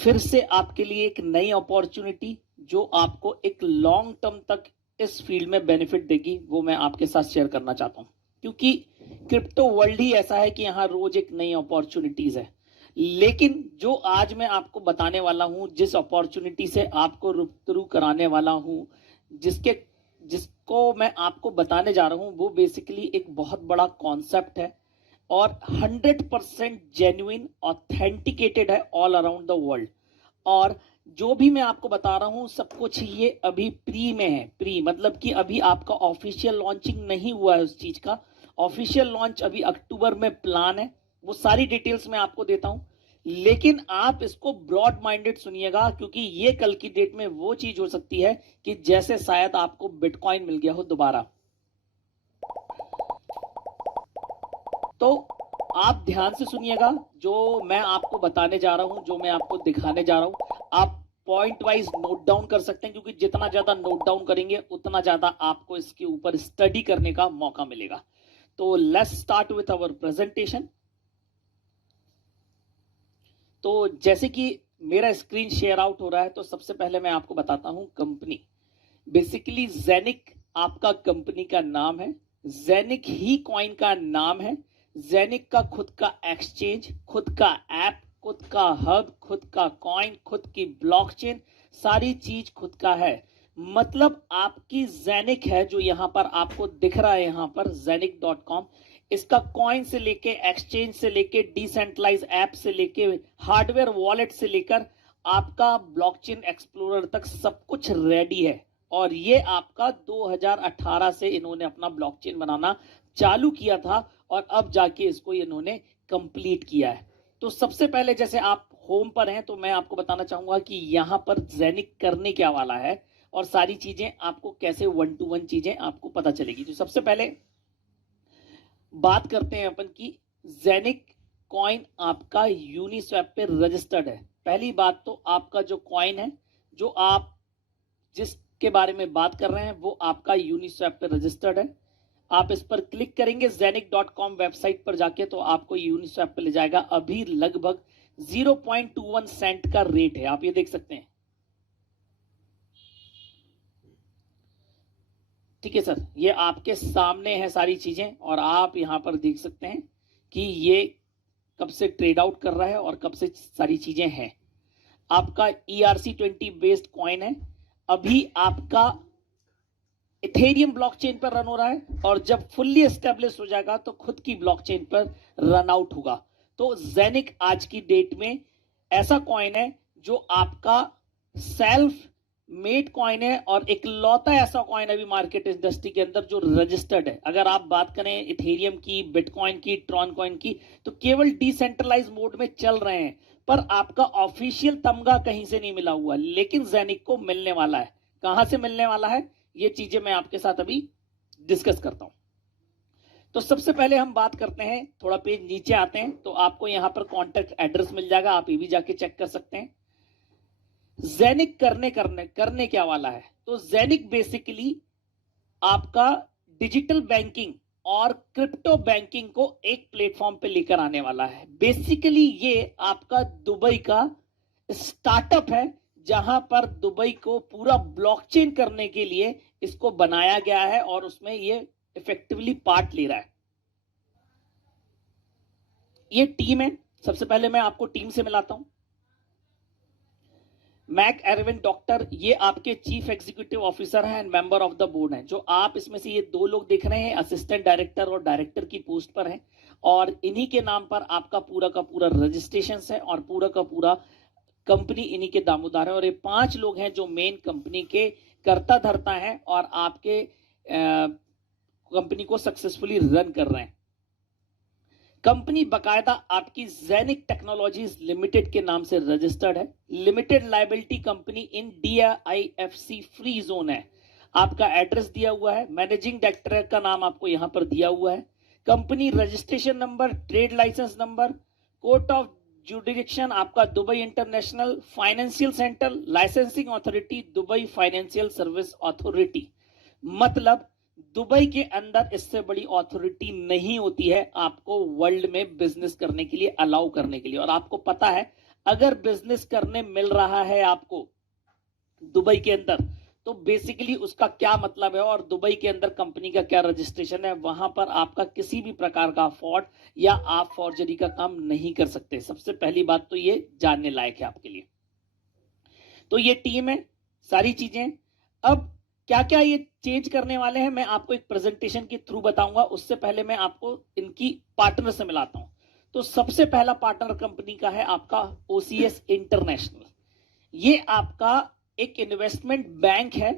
फिर से आपके लिए एक नई अपॉर्चुनिटी जो आपको एक लॉन्ग टर्म तक इस फील्ड में बेनिफिट देगी, वो मैं आपके साथ शेयर करना चाहता हूं। क्योंकि क्रिप्टो वर्ल्ड ही ऐसा है कि यहां रोज एक नई अपॉर्चुनिटीज है। लेकिन जो आज मैं आपको बताने वाला हूं, जिस अपॉर्चुनिटी से आपको रूबरू कराने वाला हूं, जिसको मैं आपको बताने जा रहा हूं, वो बेसिकली एक बहुत बड़ा कॉन्सेप्ट है और 100% जेन्युइन ऑथेंटिकेटेड है ऑल अराउंड द वर्ल्ड। और जो भी मैं आपको बता रहा हूं सब कुछ ये अभी प्री में है। प्री मतलब कि अभी आपका ऑफिशियल लॉन्चिंग नहीं हुआ है। उस चीज का ऑफिशियल लॉन्च अभी अक्टूबर में प्लान है। वो सारी डिटेल्स मैं आपको देता हूं, लेकिन आप इसको ब्रॉड माइंडेड सुनिएगा, क्योंकि ये कल की डेट में वो चीज हो सकती है कि जैसे शायद आपको बिटकॉइन मिल गया हो दोबारा। तो आप ध्यान से सुनिएगा, जो मैं आपको बताने जा रहा हूं, जो मैं आपको दिखाने जा रहा हूं, आप पॉइंट वाइज नोट डाउन कर सकते हैं, क्योंकि जितना ज्यादा नोट डाउन करेंगे उतना ज्यादा आपको इसके ऊपर स्टडी करने का मौका मिलेगा। तो let's start with our presentation. तो जैसे कि मेरा स्क्रीन शेयर आउट हो रहा है, तो सबसे पहले मैं आपको बताता हूं कंपनी। बेसिकली जेनिक आपका कंपनी का नाम है, जेनिक ही कॉइन का नाम है। जेनिक का खुद का एक्सचेंज, खुद का ऐप, खुद का हब, खुद का कॉइन, खुद की ब्लॉकचेन, सारी चीज खुद का है। मतलब आपकी जेनिक है जो यहां पर आपको दिख रहा है, यहां पर जेनिक.com। इसका कॉइन से लेके, एक्सचेंज से लेके, डिसेंट्रलाइज ऐप से लेके, हार्डवेयर वॉलेट से लेकर आपका ब्लॉकचेन एक्सप्लोरर तक सब कुछ रेडी है। और ये आपका 2018 से इन्होंने अपना ब्लॉकचेन बनाना चालू किया था और अब जाके इसको इन्होंने कंप्लीट किया है। तो सबसे पहले जैसे आप होम पर हैं, तो मैं आपको बताना चाहूंगा कि यहां पर जेनिक करने क्या वाला है और सारी चीजें आपको कैसे 1 to 1 चीजें आपको पता चलेगी। तो सबसे पहले बात करते हैं अपन की जेनिक कॉइन आपका यूनिस्वैप पे रजिस्टर्ड है। पहली बात तो आपका जो कॉइन है, जो आप जिसके बारे में बात कर रहे हैं, वो आपका यूनिस्वैप पे रजिस्टर्ड है। आप इस पर क्लिक करेंगे जेनिक.com वेबसाइट पर जाके, तो आपको यूनिस्वैप पे ले जाएगा। अभी लगभग 0.21 सेंट का रेट है, आप ये देख सकते हैं। ठीक है सर, ये आपके सामने है सारी चीजें और आप यहां पर देख सकते हैं कि ये कब से ट्रेड आउट कर रहा है और कब से सारी चीजें हैं। आपका ERC20 बेस्ड कॉइन है। अभी आपका इथेरियम ब्लॉकचेन पर रन हो रहा है और जब फुल्ली एस्टेब्लिश हो जाएगा तो खुद की ब्लॉकचेन पर रन आउट होगा। तो जेनिक आज की डेट में ऐसा कॉइन है जो आपका सेल्फ मेड कॉइन है और इकलौता ऐसा कॉइन अभी मार्केट इंडस्ट्री के अंदर जो रजिस्टर्ड है। अगर आप बात करें इथेरियम की, बिटकॉइन की, ट्रॉन कॉइन की, तो केवल डिसेंट्रलाइज मोड में चल रहे हैं, पर आपका ऑफिशियल तमगा कहीं से नहीं मिला हुआ। लेकिन जेनिक को मिलने वाला है। कहां से मिलने वाला है, ये चीजें मैं आपके साथ अभी डिस्कस करता हूं। तो सबसे पहले हम बात करते हैं, थोड़ा पेज नीचे आते हैं, तो आपको यहां पर कॉन्टेक्ट एड्रेस मिल जाएगा, आप ये भी जाके चेक कर सकते हैं। जेनिक करने क्या वाला है, तो जेनिक बेसिकली आपका डिजिटल बैंकिंग और क्रिप्टो बैंकिंग को एक प्लेटफॉर्म पे लेकर आने वाला है। बेसिकली ये आपका दुबई का स्टार्टअप है, जहां पर दुबई को पूरा ब्लॉकचेन करने के लिए इसको बनाया गया है और उसमें ये इफेक्टिवली पार्ट ले रहा है। ये टीम है। सबसे पहले मैं आपको टीम से मिलाता हूं। मैक एरविन डॉक्टर, ये आपके चीफ एग्जीक्यूटिव ऑफिसर हैं and member of the board हैं। जो आप इसमें से ये 2 लोग देख रहे हैं, असिस्टेंट डायरेक्टर और डायरेक्टर की पोस्ट पर हैं और इन्हीं के नाम पर आपका पूरा का पूरा रजिस्ट्रेशन है और पूरा का पूरा कंपनी इन्हीं के दामोदार है। और ये 5 लोग हैं जो मेन कंपनी के कर्ता धर्ता हैं और आपके कंपनी को सक्सेसफुली रन कर रहे हैं। कंपनी बकायदा आपकी जेनिक टेक्नोलॉजीज लिमिटेड के नाम से रजिस्टर्ड है। लिमिटेड लायबिलिटी कंपनी इन DIFC फ्री जोन है। आपका एड्रेस दिया हुआ है, मैनेजिंग डायरेक्टर का नाम आपको यहां पर दिया हुआ है, company registration number, trade licence number, court of jurisdiction आपका Dubai International Financial Centre, licensing authority Dubai Financial Service Authority. मतलब दुबई के अंदर इससे बड़ी अथॉरिटी नहीं होती है आपको वर्ल्ड में बिजनेस करने के लिए, अलाउ करने के लिए। और आपको पता है अगर बिजनेस करने मिल रहा है आपको दुबई के अंदर, तो बेसिकली उसका क्या मतलब है और दुबई के अंदर कंपनी का क्या रजिस्ट्रेशन है, वहां पर आपका किसी भी प्रकार का फ्रॉड या आप फॉर्जरी का काम नहीं कर सकते। सबसे पहली बात तो ये जानने लायक है आपके लिए। तो ये टीम है, सारी चीजें। अब क्या क्या ये चेंज करने वाले हैं मैं आपको एक प्रेजेंटेशन के थ्रू बताऊंगा, उससे पहले मैं आपको इनकी पार्टनर से मिलाता हूं। तो सबसे पहला पार्टनर कंपनी का है आपका ओसीएस इंटरनेशनल। ये आपका एक इन्वेस्टमेंट बैंक है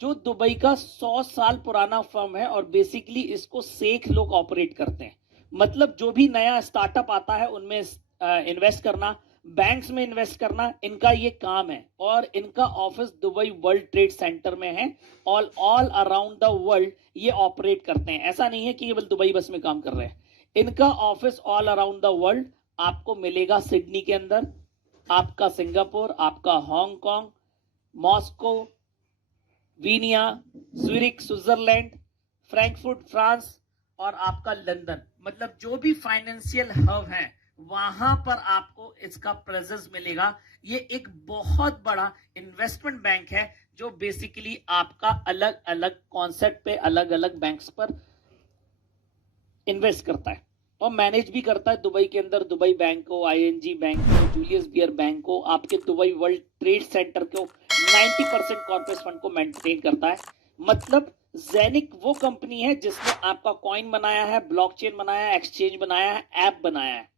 जो दुबई का 100 साल पुराना फर्म है और बेसिकली इसको शेख लोग ऑपरेट करते हैं। मतलब जो भी नया स्टार्टअप आता है उनमें इन्वेस्ट करना, बैंक्स में इन्वेस्ट करना, इनका ये काम है। और इनका office Dubai world trade centre में है। ऑल अराउंड द वर्ल्ड ये ऑपरेट करते हैं। ऐसा नहीं है कि केवल दुबई बस में काम कर रहे हैं, इनका office all around the world आपको मिलेगा। सिडनी के अंदर, आपका सिंगापुर, आपका Hong Kong, Moscow, Vienna, Zurich Switzerland, Frankfurt France और आपका लंदन। मतलब जो भी फाइनेंशियल हब है वहां पर आपको इसका प्रेजेंस मिलेगा। ये एक बहुत बड़ा इन्वेस्टमेंट बैंक है जो बेसिकली आपका अलग अलग कॉन्सेप्ट पे अलग अलग बैंक्स पर इन्वेस्ट करता है और मैनेज भी करता है। दुबई के अंदर दुबई बैंक को, आईएनजी बैंक को, जूलियस बियर बैंक को, आपके दुबई वर्ल्ड ट्रेड सेंटर को 90% कॉर्पोरेट फंड को मेंटेन करता है। मतलब जेनिक वो कंपनी है जिसने आपका कॉइन बनाया है, ब्लॉकचेन बनाया है, एक्सचेंज बनाया है, ऐप बनाया है।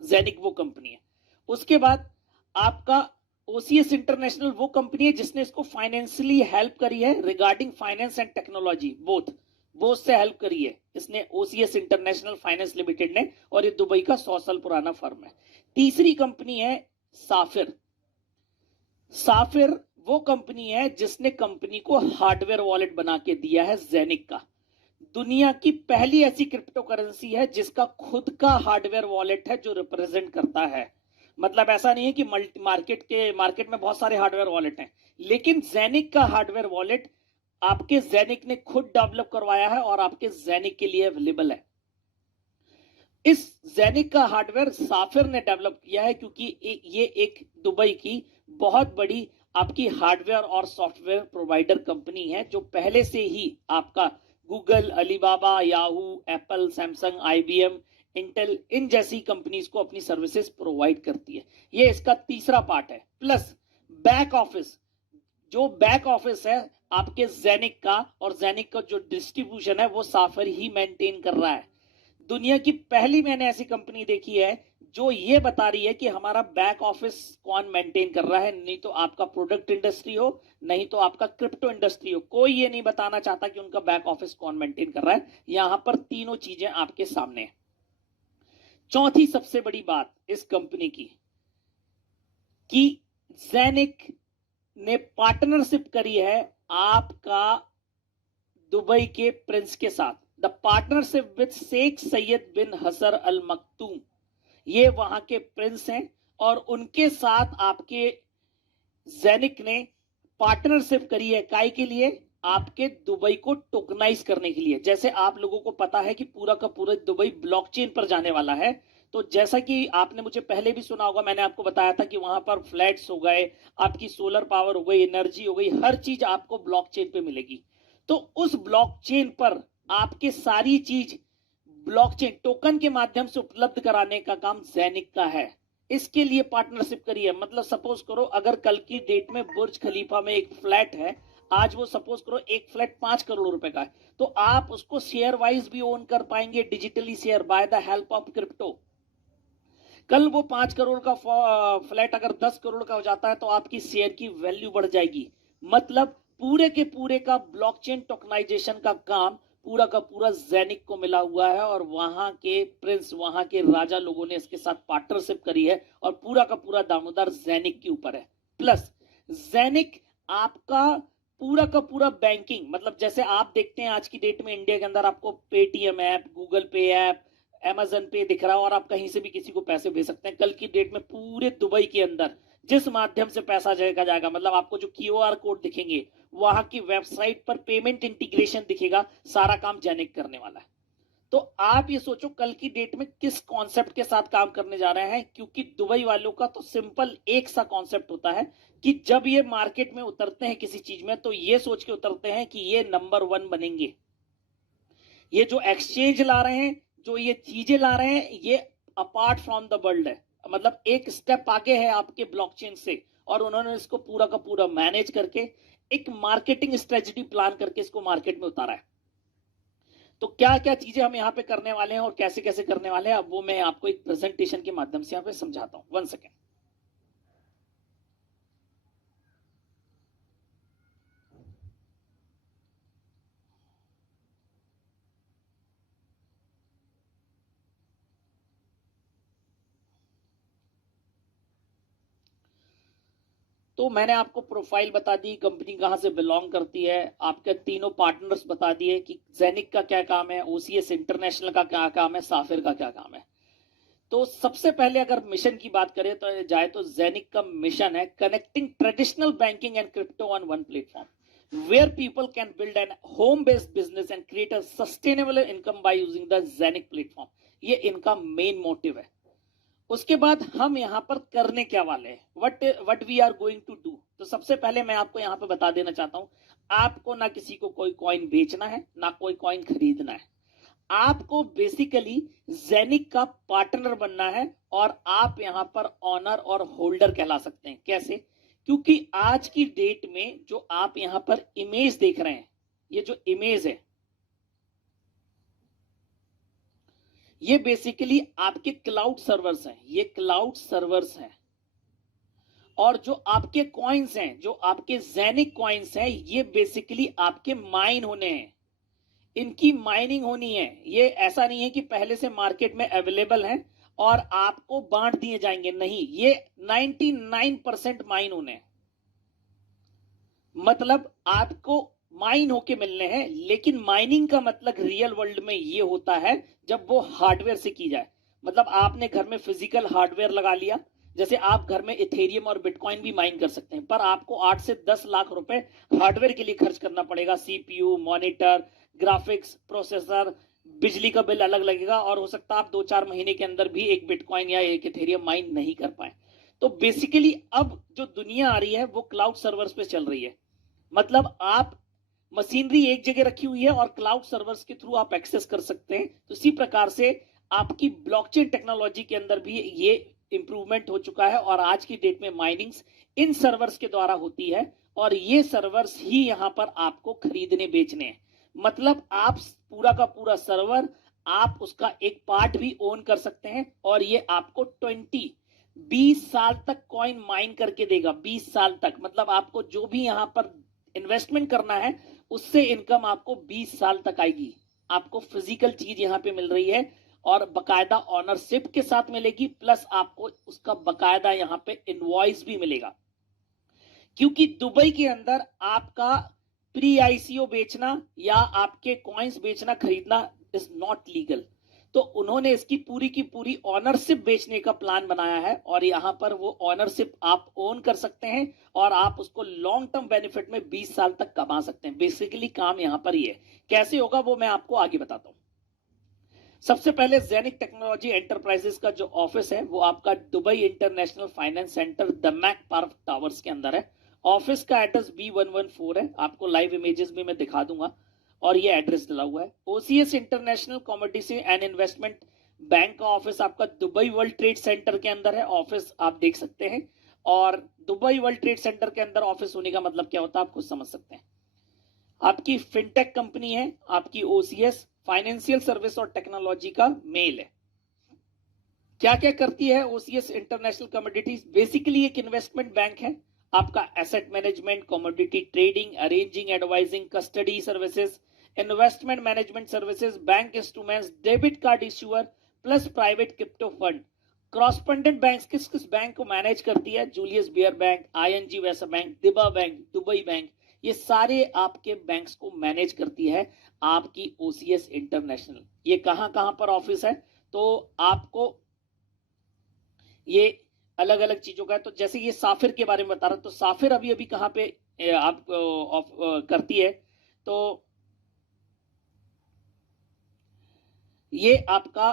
जेनिक वो कंपनी है। उसके बाद आपका ओसीएस इंटरनेशनल वो कंपनी है जिसने इसको फाइनेंशियली हेल्प करी है regarding finance and technology, both से हेल्प करी है इसने ओसीएस इंटरनेशनल फाइनेंस लिमिटेड ने, और ये दुबई का 100 साल पुराना फर्म है। तीसरी कंपनी है साफिर। साफिर वो कंपनी है जिसने कंपनी को हार्डवेयर वॉलेट बना के दिया है जेनिक का। दुनिया की पहली ऐसी क्रिप्टो करेंसी है जिसका खुद का हार्डवेयर वॉलेट है जो रिप्रेजेंट करता है। मतलब ऐसा नहीं है कि मार्केट में बहुत सारे हार्डवेयर वॉलेट हैं, लेकिन जेनिक का हार्डवेयर वॉलेट आपके जेनिक ने खुद डेवलप करवाया है और आपके जेनिक के लिए अवेलेबल है। इस जेनिक का हार्डवेयर साफिर ने डेवलप किया है क्योंकि ये एक दुबई की बहुत बड़ी आपकी हार्डवेयर और सॉफ्टवेयर प्रोवाइडर कंपनी है जो पहले से ही आपका Google, Alibaba, Yahoo, Apple, Samsung, IBM, Intel इन जैसी कंपनीज को अपनी सर्विसेज प्रोवाइड करती है। ये इसका तीसरा पार्ट है। प्लस बैक ऑफिस, जो बैक ऑफिस है आपके जेनिक का, और जेनिक का जो डिस्ट्रीब्यूशन है वो साफिर ही मेंटेन कर रहा है। दुनिया की पहली मैंने ऐसी कंपनी देखी है जो ये बता रही है कि हमारा बैक ऑफिस कौन मेंटेन कर रहा है। नहीं तो आपका प्रोडक्ट इंडस्ट्री हो, नहीं तो आपका क्रिप्टो इंडस्ट्री हो, कोई ये नहीं बताना चाहता कि उनका बैक ऑफिस कौन मेंटेन कर रहा है। यहां पर तीनों चीजें आपके सामने हैं। चौथी सबसे बड़ी बात इस कंपनी की कि जेनिक ने पार्टनरशिप करी है आपका दुबई के प्रिंस के साथ। The partnership with Sheikh Saeed bin Hasan Al Makhdoom, ये वहां के प्रिंस हैं और उनके साथ आपके जेनिक ने पार्टनरशिप करी है। काय के लिए? आपके दुबई को टोकनाइज करने के लिए। जैसे आप लोगों को पता है कि पूरा का पूरा दुबई ब्लॉकचेन पर जाने वाला है, तो जैसा कि आपने मुझे पहले भी सुना होगा, मैंने आपको बताया था कि वहां पर फ्लैट्स हो गए, आपकी सोलर पावर हो गई, एनर्जी हो गई, हर चीज आपको ब्लॉकचेन पे मिलेगी। तो उस ब्लॉकचेन पर आपके सारी चीज ब्लॉकचेन टोकन के माध्यम से उपलब्ध कराने का काम जेनिक का है। इसके लिए पार्टनरशिप करी है। मतलब सपोज करो अगर कल की डेट में बुर्ज खलीफा में एक फ्लैट है, आज वो सपोज करो एक फ्लैट 5 करोड़ रुपए का है, तो आप उसको शेयर वाइज भी ओन कर पाएंगे, digitally share, by the help of crypto. कल वो 5 करोड़ का फ्लैट अगर 10 करोड़ का हो जाता है तो आपकी शेयर की वैल्यू बढ़ जाएगी। मतलब पूरे के पूरे का ब्लॉकचेन टोकनाइजेशन का काम पूरा का पूरा जेनिक को मिला हुआ है और वहां के प्रिंस, वहां के राजा लोगों ने इसके साथ पार्टनरशिप करी है और पूरा का पूरा दामोदर जेनिक के ऊपर है। प्लस जेनिक आपका पूरा का पूरा बैंकिंग, मतलब जैसे आप देखते हैं आज की डेट में इंडिया के अंदर आपको पेटीएम ऐप, गूगल पे ऐप, अमेजन पे दिख रहा है और आप कहीं से भी किसी को पैसे भेज सकते हैं। कल की डेट में पूरे दुबई के अंदर जिस माध्यम से पैसा जाएगा, मतलब आपको जो क्यूआर कोड दिखेंगे, वहां की वेबसाइट पर पेमेंट इंटीग्रेशन दिखेगा, सारा काम जेनिक करने वाला है। तो आप ये सोचो कल की डेट में किस कॉन्सेप्ट के साथ काम करने जा रहे हैं, क्योंकि दुबई वालों का तो सिंपल एक सा कॉन्सेप्ट होता है कि जब ये मार्केट में उतरते हैं किसी चीज में, तो ये सोच के उतरते हैं कि ये नंबर 1 बनेंगे। ये जो एक्सचेंज ला रहे हैं, जो ये चीजें ला रहे हैं, ये अपार्ट फ्रॉम द वर्ल्ड है, मतलब एक स्टेप आगे है आपके ब्लॉकचेन से। और उन्होंने इसको पूरा का पूरा मैनेज करके एक मार्केटिंग स्ट्रेटजी प्लान करके इसको मार्केट में उतारा है। तो क्या क्या चीजें हम यहाँ पे करने वाले हैं और कैसे कैसे करने वाले हैं, अब वो मैं आपको एक प्रेजेंटेशन के माध्यम से यहाँ पे समझाता हूँ। 1 सेकेंड। तो मैंने आपको प्रोफाइल बता दी, कंपनी कहां से बिलोंग करती है, आपके तीनों पार्टनर्स बता दिए कि जेनिक का क्या काम है, ओसीएस इंटरनेशनल का क्या काम है, साफिर का क्या काम है। तो सबसे पहले अगर मिशन की बात करें तो जाए तो जेनिक का मिशन है connecting traditional banking and crypto on one platform where people can build an home based business and create a sustainable income by using the Genic platform. ये इनका मेन मोटिव है। उसके बाद हम यहाँ पर करने क्या वाले हैं, what we are going to do. तो सबसे पहले मैं आपको यहाँ पर बता देना चाहता हूँ, आपको ना किसी को कोई कॉइन बेचना है ना कोई कॉइन खरीदना है। आपको बेसिकली जेनिक का पार्टनर बनना है और आप यहां पर ऑनर और होल्डर कहला सकते हैं। कैसे? क्योंकि आज की डेट में जो आप यहां पर इमेज देख रहे हैं, ये जो इमेज है, ये बेसिकली आपके क्लाउड सर्वर्स हैं। ये क्लाउड सर्वर्स हैं और जो आपके कॉइन्स हैं, जो आपके जेनिक कॉइन्स हैं, ये बेसिकली आपके माइन होने हैं। इनकी माइनिंग होनी है। ये ऐसा नहीं है कि पहले से मार्केट में अवेलेबल है और आपको बांट दिए जाएंगे, नहीं, ये 99% माइन होने, मतलब आपको माइन होके मिलने हैं। लेकिन माइनिंग का मतलब रियल वर्ल्ड में ये होता है जब वो हार्डवेयर से की जाए। मतलब आपने घर में फिजिकल हार्डवेयर लगा लिया, जैसे आप घर में इथेरियम और बिटकॉइन भी माइन कर सकते हैं, पर आपको 8 से 10 लाख रुपए हार्डवेयर के लिए खर्च करना पड़ेगा। सीपीयू, मॉनिटर, ग्राफिक्स, प्रोसेसर, बिजली का बिल अलग लगेगा और हो सकता है आप 2-4 महीने के अंदर भी एक बिटकॉइन या एक इथेरियम माइन नहीं कर पाए। तो बेसिकली अब जो दुनिया आ रही है वो क्लाउड सर्वर्स पे चल रही है। मतलब आप मशीनरी एक जगह रखी हुई है और क्लाउड सर्वर्स के थ्रू आप एक्सेस कर सकते हैं। तो इसी प्रकार से आपकी ब्लॉकचेन टेक्नोलॉजी के अंदर भी ये इंप्रूवमेंट हो चुका है और आज की डेट में माइनिंग्स इन सर्वर्स के द्वारा होती है और ये सर्वर्स ही यहां पर आपको खरीदने बेचने हैं। मतलब आप पूरा का पूरा सर्वर, आप उसका एक पार्ट भी ओन कर सकते हैं और ये आपको 20 साल तक कॉइन माइन करके देगा। 20 साल तक, मतलब आपको जो भी यहां पर इन्वेस्टमेंट करना है उससे इनकम आपको 20 साल तक आएगी। आपको फिजिकल चीज यहां पे मिल रही है और बकायदा ऑनरशिप के साथ मिलेगी, प्लस आपको उसका बकायदा यहां पे इनवॉइस भी मिलेगा। क्योंकि दुबई के अंदर आपका प्री आईसीओ बेचना या आपके कॉइन्स बेचना खरीदना इज नॉट लीगल। तो उन्होंने इसकी पूरी की पूरी ऑनरशिप बेचने का प्लान बनाया है और यहां पर वो ऑनरशिप आप ओन कर सकते हैं और आप उसको लॉन्ग टर्म बेनिफिट में 20 साल तक कमा सकते हैं। बेसिकली काम यहां पर ही है। कैसे होगा वो मैं आपको आगे बताता हूं। सबसे पहले जेनिक टेक्नोलॉजी एंटरप्राइजेस का जो ऑफिस है वो आपका Dubai International Finance Centre Damac Park Towers के अंदर है। ऑफिस का एड्रेस B114 है, आपको लाइव इमेजेस भी मैं दिखा दूंगा और ये एड्रेस डला हुआ है। OCS international commodity and investment bank का ऑफिस आपका दुबई वर्ल्ड ट्रेड सेंटर के अंदर है। ऑफिस आप देख सकते हैं और दुबई वर्ल्ड ट्रेड सेंटर के अंदर ऑफिस होने का मतलब क्या होता है आप खुद समझ सकते हैं। आपकी फिनटेक कंपनी है, आपकी ओसीएस फाइनेंशियल सर्विस और टेक्नोलॉजी का मेल है। क्या क्या करती है ओसीएस इंटरनेशनल कमोडिटीज? बेसिकली एक इन्वेस्टमेंट बैंक है। आपका asset management, commodity trading, arranging, advising, custody services, investment management services, bank instruments, debit card issuer, plus private crypto fund. Correspondent bank किस किस बैंक को मैनेज करती है? जूलियस बियर बैंक, आईएनजी वैसा बैंक, दिबा बैंक, दुबई बैंक, ये सारे आपके बैंक्स को मैनेज करती है आपकी ओसीएस इंटरनेशनल। ये कहां कहां पर ऑफिस है? तो आपको ये अलग अलग चीजों का है। तो जैसे ये साफिर के बारे में बता रहा, तो साफिर अभी अभी कहां पे आप करती है? तो ये आपका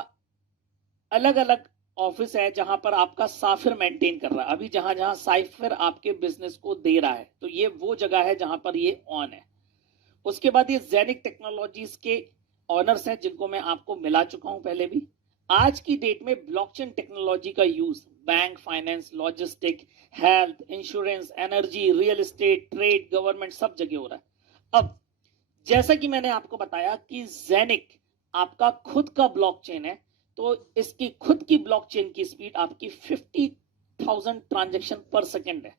अलग अलग ऑफिस है जहां पर आपका साफिर मेंटेन कर रहा है। अभी जहां जहां साइफर आपके बिजनेस को दे रहा है, तो ये वो जगह है जहां पर ये ऑन है। उसके बाद ये जेनिक टेक्नोलॉजीज के ऑनर्स हैं जिनको मैं आपको मिला चुका हूं पहले भी। आज की डेट में ब्लॉकचेन टेक्नोलॉजी का use bank, finance, logistic, health, insurance, energy, real estate, trade, government, सब जगह हो रहा है। अब जैसा कि मैंने आपको बताया कि जेनिक आपका खुद का ब्लॉकचेन है, तो इसकी खुद की ब्लॉकचेन की स्पीड आपकी 50,000 ट्रांजैक्शन पर सेकेंड है।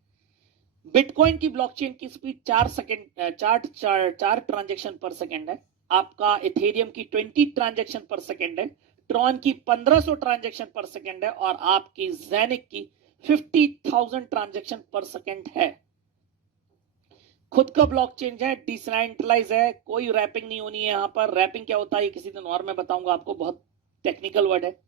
बिटकॉइन की ब्लॉकचेन की स्पीड 4 ट्रांजैक्शन पर सेकेंड है। आपका इथेरियम की 20 ट्रांजैक्शन पर सेकेंड है। ट्रॉन की 1500 ट्रांजैक्शन पर सेकेंड है और आपकी जेनिक की 50,000 ट्रांजैक्शन पर सेकेंड है। खुद का ब्लॉकचेन है, डिसेंट्रलाइज है, कोई रैपिंग नहीं होनी है। यहां पर रैपिंग क्या होता है ये किसी दिन और मैं बताऊंगा आपको, बहुत टेक्निकल वर्ड है।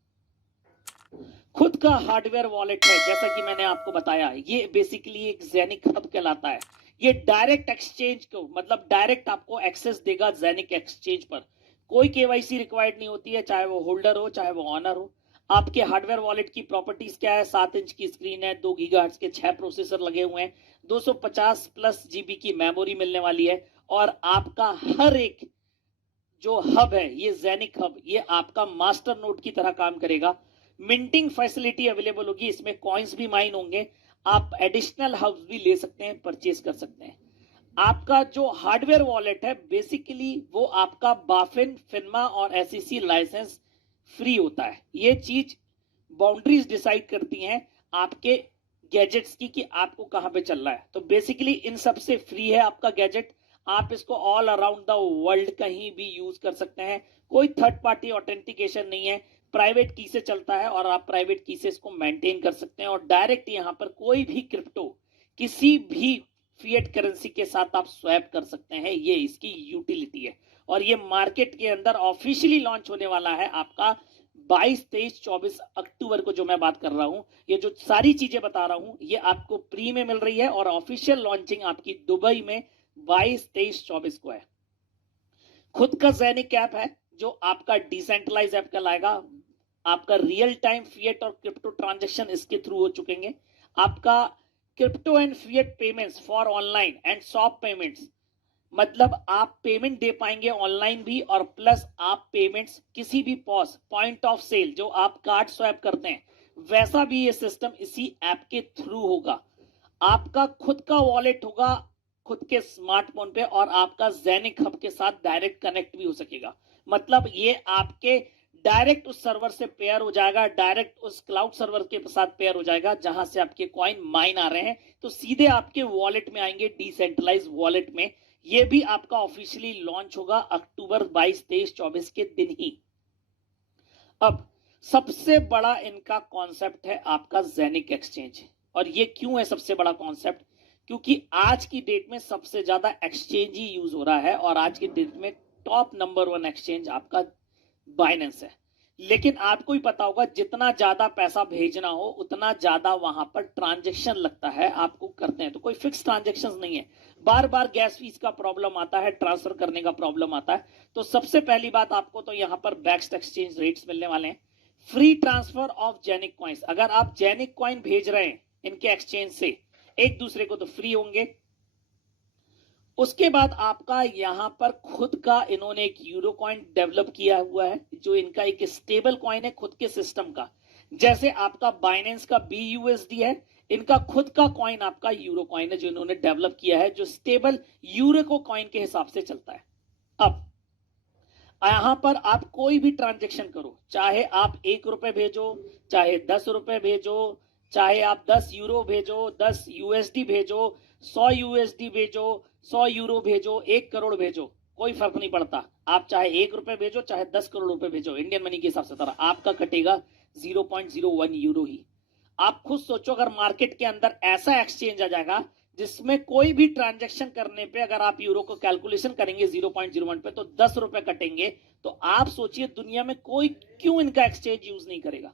खुद का हार्डवेयर वॉलेट है, जैसा कि मैंने आपको बताया, ये बेसिकली एक जेनिक हब कहलाता है। ये डायरेक्ट एक्सचेंज को, मतलब डायरेक्ट आपको एक्सेस देगा जेनिक एक्सचेंज पर। कोई केवाईसी रिक्वायर्ड नहीं होती है, चाहे वो होल्डर हो चाहे वो ऑनर हो। आपके हार्डवेयर वॉलेट की प्रॉपर्टीज क्या है? 7 इंच की स्क्रीन है, 2 गीगाहर्ट्ज के 6 प्रोसेसर लगे हुए हैं, 250 प्लस जीबी की मेमोरी मिलने वाली है। और आपका हर एक जो हब है, ये जेनिक हब, ये आपका मास्टर नोड की तरह काम करेगा। मिंटिंग फैसिलिटी अवेलेबल होगी, इसमें कॉइन्स भी माइन होंगे। आप एडिशनल हब्स भी ले सकते हैं, परचेज कर सकते हैं। आपका जो हार्डवेयर वॉलेट है बेसिकली वो आपका बाफिन, फिनमा और एसईसी लाइसेंस फ्री होता है। ये चीज बाउंड्रीज डिसाइड करती हैं आपके गैजेट्स की कि आपको कहां पे चल रहा है। तो बेसिकली इन सब से फ्री है आपका गैजेट। आप इसको ऑल अराउंड द वर्ल्ड कहीं भी यूज कर सकते हैं। कोई थर्ड पार्टी ऑथेंटिकेशन नहीं है, प्राइवेट की से चलता है और आप प्राइवेट की से इसको मेंटेन कर सकते हैं। और डायरेक्ट यहां पर कोई भी क्रिप्टो किसी भी फिएट करेंसी के साथ आप स्वैप कर सकते हैं, ये इसकी यूटिलिटी है। और ये मार्केट के अंदर ऑफिशियली लॉन्च होने वाला है आपका 22, 23, 24 अक्टूबर को। जो मैं बात कर रहा हूं, ये जो सारी चीजें बता रहा हूं, ये आपको प्री में मिल रही है और ऑफिशियल लॉन्चिंग आपकी दुबई में 22, 23, 24 को है। खुद का जेनिक ऐप है जो आपका डिसेंट्रलाइज ऐप कहलाएगा। आपका रियल टाइम फिएट और क्रिप्टो ट्रांजैक्शन इसके थ्रू हो चुकेंगे। आपका crypto and fiat payments for online and shop payments, मतलब आप पेमेंट दे पाएंगे ऑनलाइन भी, और प्लस आप पेमेंट्स किसी भी पॉस पॉइंट ऑफ सेल जो आप कार्ड स्वैप करते हैं, वैसा भी ये सिस्टम इसी ऐप के थ्रू होगा। आपका खुद का वॉलेट होगा खुद के स्मार्टफोन पे, और आपका जेनिक हब के साथ डायरेक्ट कनेक्ट भी हो सकेगा। मतलब ये आपके डायरेक्ट उस सर्वर से पेयर हो जाएगा, डायरेक्ट उस क्लाउड सर्वर के साथ पेयर हो जाएगा जहां से आपके कॉइन माइन आ रहे हैं, तो सीधे आपके वॉलेट में आएंगे, डिसेंट्रलाइज वॉलेट में। ये भी आपका ऑफिशियली लॉन्च होगा अक्टूबर 22, 23, 24 के दिन ही। अब सबसे बड़ा इनका कॉन्सेप्ट है आपका जेनिक एक्सचेंज। और ये क्यों है सबसे बड़ा कॉन्सेप्ट? क्योंकि आज की डेट में सबसे ज्यादा एक्सचेंज ही यूज हो रहा है, और आज की डेट में टॉप नंबर 1 एक्सचेंज आपका बाइनेंस है। लेकिन आपको ही पता होगा, जितना ज्यादा पैसा भेजना हो उतना ज्यादा वहां पर ट्रांजैक्शन लगता है, आपको करते हैं तो कोई फिक्स ट्रांजैक्शन नहीं है। बार बार गैस फीस का प्रॉब्लम आता है, ट्रांसफर करने का प्रॉब्लम आता है। तो सबसे पहली बात, आपको तो यहां पर बेस्ट एक्सचेंज रेट्स मिलने वाले हैं। Free transfer of Genic coins, अगर आप जेनिक कॉइन भेज रहे हैं इनके एक्सचेंज से एक दूसरे को, तो फ्री होंगे। उसके बाद आपका यहां पर खुद का इन्होंने एक यूरो कॉइन डेवलप किया हुआ है, जो इनका एक स्टेबल कॉइन है खुद के सिस्टम का। जैसे आपका बाइनेंस का BUSD है, इनका खुद का कॉइन आपका यूरो कॉइन है जो इन्होंने डेवलप किया है, जो स्टेबल यूरो को कॉइन के हिसाब से चलता है। अब यहां पर आप कोई भी ट्रांजेक्शन करो, चाहे आप 1 रुपए भेजो, चाहे 10 रुपए भेजो, चाहे आप 10 यूरो भेजो, 10 USD भेजो, 100 USD भेजो, 100 यूरो भेजो, 1 करोड़ भेजो, कोई फर्क नहीं पड़ता। आप चाहे 1 रुपए भेजो, चाहे 10 करोड़ रुपए भेजो, इंडियन मनी के हिसाब से तरह आपका कटेगा 0.01 यूरो ही। आप खुद सोचो, अगर मार्केट के अंदर ऐसा एक्सचेंज आ जाएगा जिसमें कोई भी ट्रांजैक्शन करने पे अगर आप यूरो को कैलकुलेशन करेंगे 0.01 पे तो 10 रुपए कटेंगे, तो आप सोचिए दुनिया में कोई क्यों इनका एक्सचेंज यूज नहीं करेगा।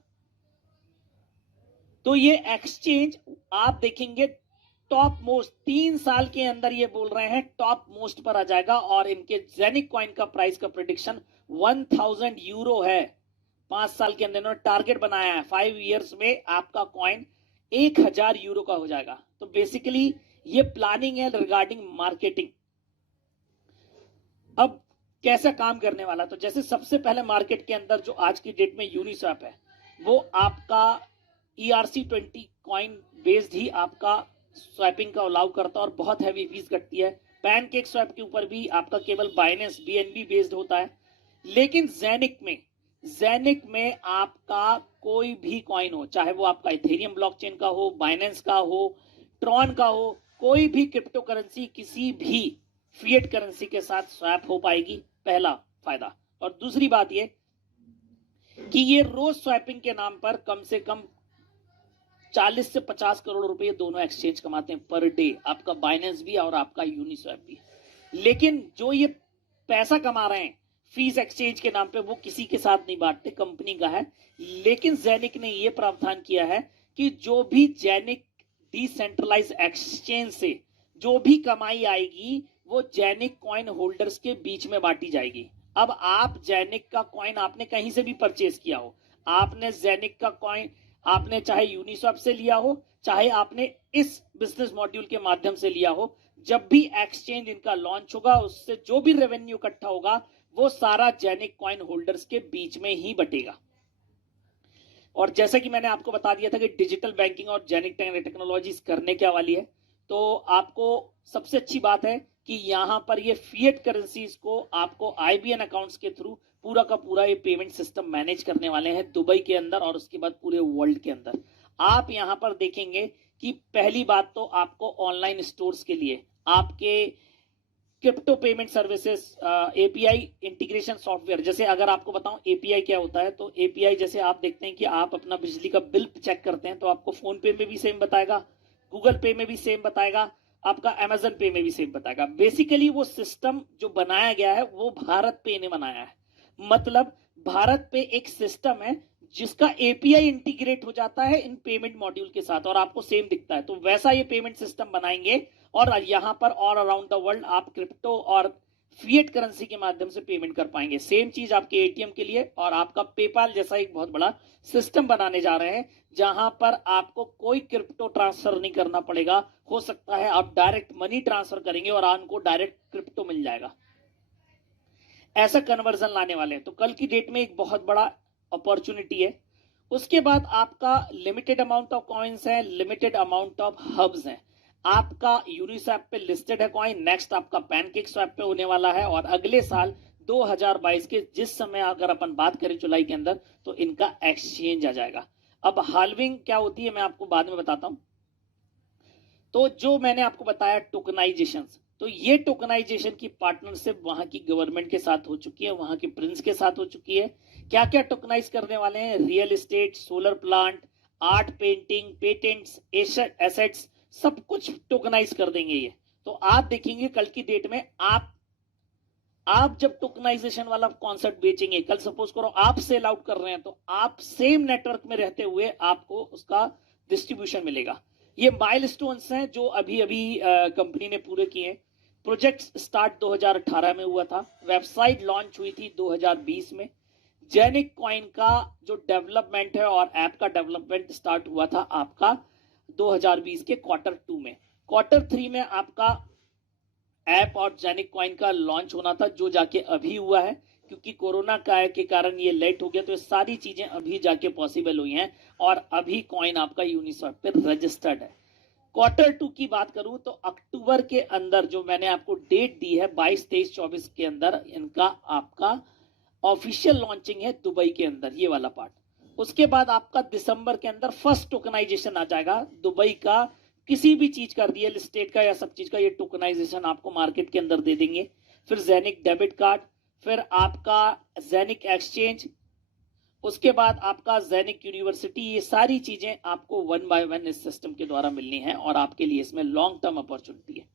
तो ये एक्सचेंज आप देखेंगे टॉप मोस्ट, 3 साल के अंदर ये बोल रहे हैं टॉप मोस्ट पर आ जाएगा, और इनके जेनिक कॉइन का प्राइस का प्रेडिक्शन 1000 यूरो है। 5 साल के अंदर इन्होंने टारगेट बनाया है, 5 ईयर्स में आपका कॉइन 1000 यूरो का हो जाएगा। तो बेसिकली ये प्लानिंग है रिगार्डिंग मार्केटिंग। अब कैसा काम करने वाला, तो जैसे सबसे पहले मार्केट के अंदर जो आज की डेट में यूनिस्वैप है वो आपका ERC20 कॉइन बेस्ड ही आपका स्वैपिंग का अलाउ करता है और बहुत हैवी फीस कटती है। पैनकेक स्वैप के ऊपर भी आपका केवल बाइनेंस BNB बेस्ड होता है। लेकिन जेनिक में आपका कोई भी कॉइन हो, चाहे वो आपका इथेरियम ब्लॉकचेन का हो, बाइनेंस का हो, ट्रॉन का हो, कोई भी क्रिप्टो करेंसी किसी भी फिएट करेंसी के साथ स्वैप हो पाएगी, पहला फायदा। और दूसरी बात ये कि ये रोज स्वैपिंग के नाम पर कम से कम 40 से 50 करोड़ रुपए दोनों एक्सचेंज कमाते हैं पर डे, आपका बाइनेंस भी और आपका यूनिस्वैप भी। लेकिन जो ये पैसा कमा रहे हैं फीस एक्सचेंज के नाम पे, वो किसी के साथ नहीं बांटते, कंपनी का है। लेकिन जेनिक ने ये प्रावधान किया है कि जो भी जेनिक डिसेंट्रलाइज एक्सचेंज से जो भी कमाई आएगी वो जेनिक कॉइन होल्डर्स के बीच में बांटी जाएगी। अब आप जेनिक का कॉइन आपने कहीं से भी परचेज किया हो, आपने जेनिक का कॉइन आपने चाहे यूनिस्वैप से लिया हो, चाहे आपने इस बिजनेस मॉड्यूल के माध्यम से लिया हो, जब भी एक्सचेंज इनका लॉन्च होगा उससे जो भी रेवेन्यू इकट्ठा होगा वो सारा जेनिक कॉइन होल्डर्स के बीच में ही बटेगा। और जैसा कि मैंने आपको बता दिया था कि डिजिटल बैंकिंग और जेनिक टेक्नोलॉजीज करने क्या वाली है, तो आपको सबसे अच्छी बात है कि यहां पर ये फिएट करेंसीज को आपको IBN अकाउंट्स के थ्रू पूरा का पूरा ये पेमेंट सिस्टम मैनेज करने वाले हैं दुबई के अंदर और उसके बाद पूरे वर्ल्ड के अंदर। आप यहां पर देखेंगे कि पहली बात तो आपको ऑनलाइन स्टोर्स के लिए आपके crypto payment services API integration software, जैसे अगर आपको बताऊं API क्या होता है, तो API जैसे आप देखते हैं कि आप अपना बिजली का बिल चेक करते हैं तो आपको फोन पे में भी सेम बताएगा, गूगल पे में भी सेम बताएगा, आपका अमेजन पे में भी सेम बताएगा। बेसिकली वो सिस्टम जो बनाया गया है वो भारत पे ने बनाया है। मतलब भारत पे एक सिस्टम है जिसका API इंटीग्रेट हो जाता है इन पेमेंट मॉड्यूल के साथ और आपको सेम दिखता है। तो वैसा ये पेमेंट सिस्टम बनाएंगे और यहां पर ऑल अराउंड द वर्ल्ड आप क्रिप्टो और फिएट करेंसी के माध्यम से पेमेंट कर पाएंगे। सेम चीज आपके ATM के लिए, और आपका पेपाल जैसा एक बहुत बड़ा सिस्टम बनाने जा रहे हैं जहां पर आपको कोई क्रिप्टो ट्रांसफर नहीं करना पड़ेगा। हो सकता है आप डायरेक्ट मनी ट्रांसफर करेंगे और आपको डायरेक्ट क्रिप्टो मिल जाएगा। ऐसा कन्वर्जन लाने वाले हैं, तो कल की डेट में एक बहुत बड़ा अपॉर्चुनिटी है। उसके बाद आपका लिमिटेड अमाउंट ऑफ कॉइन्स है, लिमिटेड अमाउंट ऑफ हब्स हैं। आपका यूनिस्वैप पे लिस्टेड है कॉइन, नेक्स्ट आपका पैनकेक स्वैप पे होने वाला है और अगले साल 2022 के जिस समय अगर अपन बात करें जुलाई के अंदर तो इनका एक्सचेंज आ जाएगा। अब हाल्विंग क्या होती है मैं आपको बाद में बताता हूं। तो जो मैंने आपको बताया टोकनाइजेशन, तो ये टोकनाइजेशन की पार्टनरशिप वहां की गवर्नमेंट के साथ हो चुकी है, वहां के प्रिंस के साथ हो चुकी है। क्या क्या टोकनाइज करने वाले हैं? Real estate, solar plant, art, painting, patents, assets, सब कुछ टोकनाइज कर देंगे ये। तो आप देखेंगे कल की डेट में आप जब टोकनाइजेशन वाला कॉन्सेप्ट बेचेंगे, कल सपोज करो आप सेल आउट कर रहे हैं तो आप सेम नेटवर्क में रहते हुए आपको उसका डिस्ट्रीब्यूशन मिलेगा। ये माइलस्टोन्स हैं जो अभी अभी कंपनी ने पूरे किए हैं। प्रोजेक्ट स्टार्ट 2018 में हुआ था, वेबसाइट लॉन्च हुई थी 2020 में। जेनिक कॉइन का जो डेवलपमेंट है और ऐप का डेवलपमेंट स्टार्ट हुआ था आपका 2020 के Q2 में। Q3 में आपका ऐप और जेनिक कॉइन का लॉन्च होना था जो जाके अभी हुआ है, क्योंकि कोरोना के कारण ये लेट हो गया। तो ये सारी चीजें अभी जाके पॉसिबल हुई हैं और अभी कॉइन आपका यूनिस्वैप पे रजिस्टर्ड है। Q2 की बात करूं तो अक्टूबर के अंदर जो मैंने आपको डेट दी है 22, 23, 24 के अंदर इनका आपका ऑफिशियल लॉन्चिंग है दुबई के अंदर, ये वाला पार्ट। उसके बाद आपका दिसंबर के अंदर फर्स्ट टोकनाइजेशन आ जाएगा दुबई का, किसी भी चीज का, रियल एस्टेट का या सब चीज का ये टोकनाइजेशन आपको मार्केट के अंदर दे देंगे। फिर जेनिक डेबिट कार्ड, फिर आपका जेनिक एक्सचेंज, उसके बाद आपका जेनिक यूनिवर्सिटी, ये सारी चीजें आपको 1 by 1 इस सिस्टम के द्वारा मिलनी है और आपके लिए इसमें लॉन्ग टर्म अपॉर्चुनिटी है।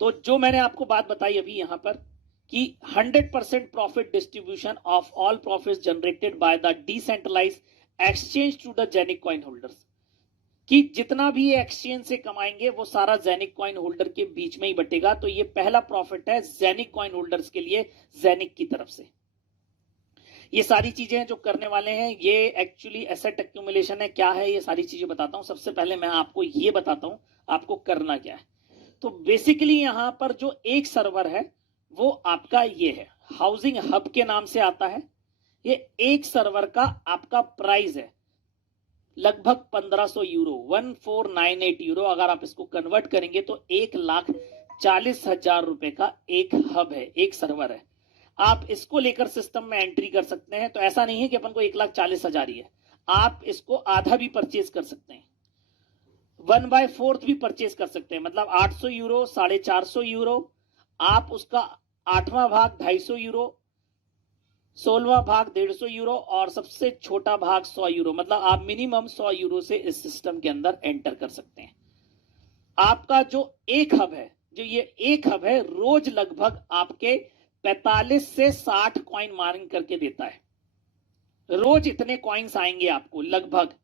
तो जो मैंने आपको बात बताई अभी यहां पर कि 100% profit distribution of all profits generated by the decentralised exchange to the Genic coin holders. कि जितना भी ये एक्सचेंज से कमाएंगे वो सारा जेनिक कॉइन होल्डर के बीच में ही बटेगा। तो ये पहला प्रॉफिट है जेनिक कॉइन होल्डर्स के लिए जेनिक की तरफ से। ये सारी चीजें जो करने वाले हैं ये एक्चुअली एसेट एक्यूमुलेशन है, क्या है ये सारी चीजें बताता हूं। सबसे पहले मैं आपको ये बताता हूं आपको करना क्या है। तो बेसिकली यहां पर जो एक सर्वर है वो आपका ये है, हाउसिंग हब के नाम से आता है। ये एक सर्वर का आपका प्राइस है लगभग 1500 यूरो, 1498 यूरो। अगर आप इसको कन्वर्ट करेंगे तो 1,40,000 रुपए का एक हब है, एक सर्वर है। आप इसको लेकर सिस्टम में एंट्री कर सकते हैं। तो ऐसा नहीं है कि अपन को 1,40,000 ही है, आप इसको आधा भी परचेज कर सकते हैं, 1/4 भी परचेज कर सकते हैं। मतलब 800 यूरो, 450 यूरो, आप उसका 8वां भाग 250 यूरो, 16वां भाग 150 यूरो और सबसे छोटा भाग 100 यूरो। मतलब आप मिनिमम 100 यूरो से इस सिस्टम के अंदर एंटर कर सकते हैं। आपका जो एक हब है, जो ये एक हब है, रोज लगभग आपके 45 से 60 कॉइन माइनिंग करके देता है। रोज इतने कॉइन्स आएंगे आपको लगभग।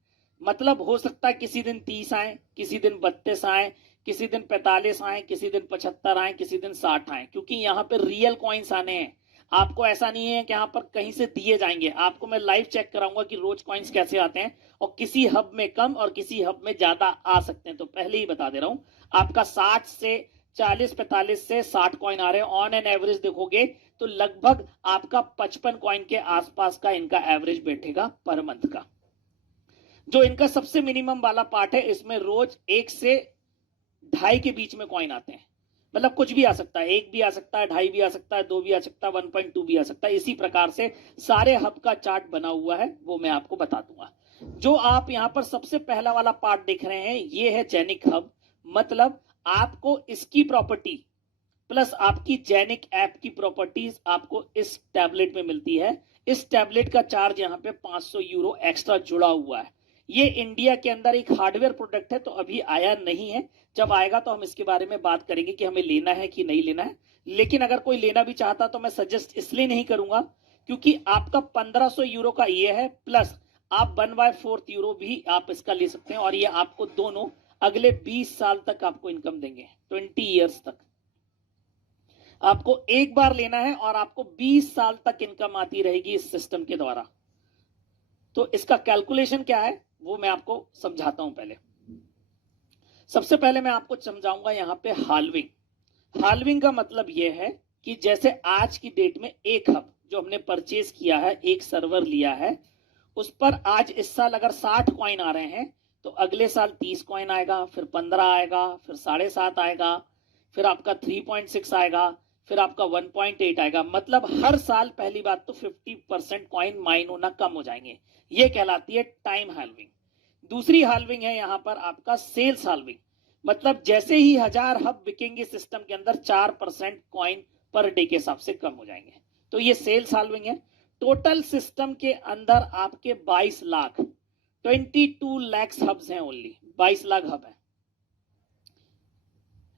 मतलब हो सकता है किसी दिन 30 आए, किसी दिन 32 आए, किसी दिन 45 आए, किसी दिन 75 आए, किसी दिन 60 आए, क्योंकि यहाँ पे रियल कॉइन्स आने हैं। आपको ऐसा नहीं है कि यहाँ पर कहीं से दिए जाएंगे। आपको मैं लाइव चेक कराऊंगा कि रोज कॉइन्स कैसे आते हैं, और किसी हब में कम और किसी हब में ज्यादा आ सकते हैं। तो पहले ही बता दे रहा हूं, आपका 60 से 40, 45 से 60 कॉइन आ रहे हैं। ऑन एन एवरेज देखोगे तो लगभग आपका 55 कॉइन के आसपास का इनका एवरेज बैठेगा पर मंथ का। जो इनका सबसे मिनिमम वाला पार्ट है, इसमें रोज 1 से 2.5 के बीच में कॉइन आते हैं। मतलब कुछ भी आ सकता है, 1 भी आ सकता है, 2.5 भी आ सकता है, 2 भी आ सकता है, 1.2 भी आ सकता है। इसी प्रकार से सारे हब का चार्ट बना हुआ है, वो मैं आपको बता दूंगा। जो आप यहां पर सबसे पहला वाला पार्ट देख रहे हैं ये है जेनिक हब। मतलब आपको इसकी प्रॉपर्टी प्लस आपकी जेनिक ऐप की प्रॉपर्टीज आपको इस टैबलेट में मिलती है। इस टैबलेट का चार्ज यहाँ पे 500 यूरो एक्स्ट्रा जुड़ा हुआ है। ये इंडिया के अंदर एक हार्डवेयर प्रोडक्ट है, तो अभी आया नहीं है। जब आएगा तो हम इसके बारे में बात करेंगे कि हमें लेना है कि नहीं लेना है। लेकिन अगर कोई लेना भी चाहता तो मैं सजेस्ट इसलिए नहीं करूंगा क्योंकि आपका 1500 यूरो का ये है, प्लस आप 1/4 यूरो भी आप इसका ले सकते हैं। और ये आपको दोनों अगले 20 साल तक आपको इनकम देंगे, 20 ईयर्स तक। आपको एक बार लेना है और आपको 20 साल तक इनकम आती रहेगी इस सिस्टम के द्वारा। तो इसका कैलकुलेशन क्या है वो मैं आपको समझाता हूं। पहले सबसे पहले मैं आपको समझाऊंगा यहाँ पे हाल्विंग। हाल्विंग का मतलब यह है कि जैसे आज की डेट में एक हब जो हमने परचेज किया है, एक सर्वर लिया है, उस पर आज इस साल अगर 60 कॉइन आ रहे हैं तो अगले साल 30 कॉइन आएगा, फिर 15 आएगा, फिर 7.5 आएगा, फिर आपका 3.6 आएगा, फिर आपका 1.8 आएगा। मतलब हर साल पहली बात तो 50% कॉइन माइन होना कम हो जाएंगे। ये कहलाती है टाइम हाल्विंग। दूसरी हाल्विंग है यहाँ पर आपका सेल्स हाल्विंग। मतलब जैसे ही 1000 हब बिकेंगे सिस्टम के अंदर 4% कॉइन पर डे के हिसाब से कम हो जाएंगे। तो ये सेल्स हाल्विंग है। टोटल सिस्टम के अंदर आपके 22 लाख 22 लाख हब्स हैं, ओनली 22 लाख हब है।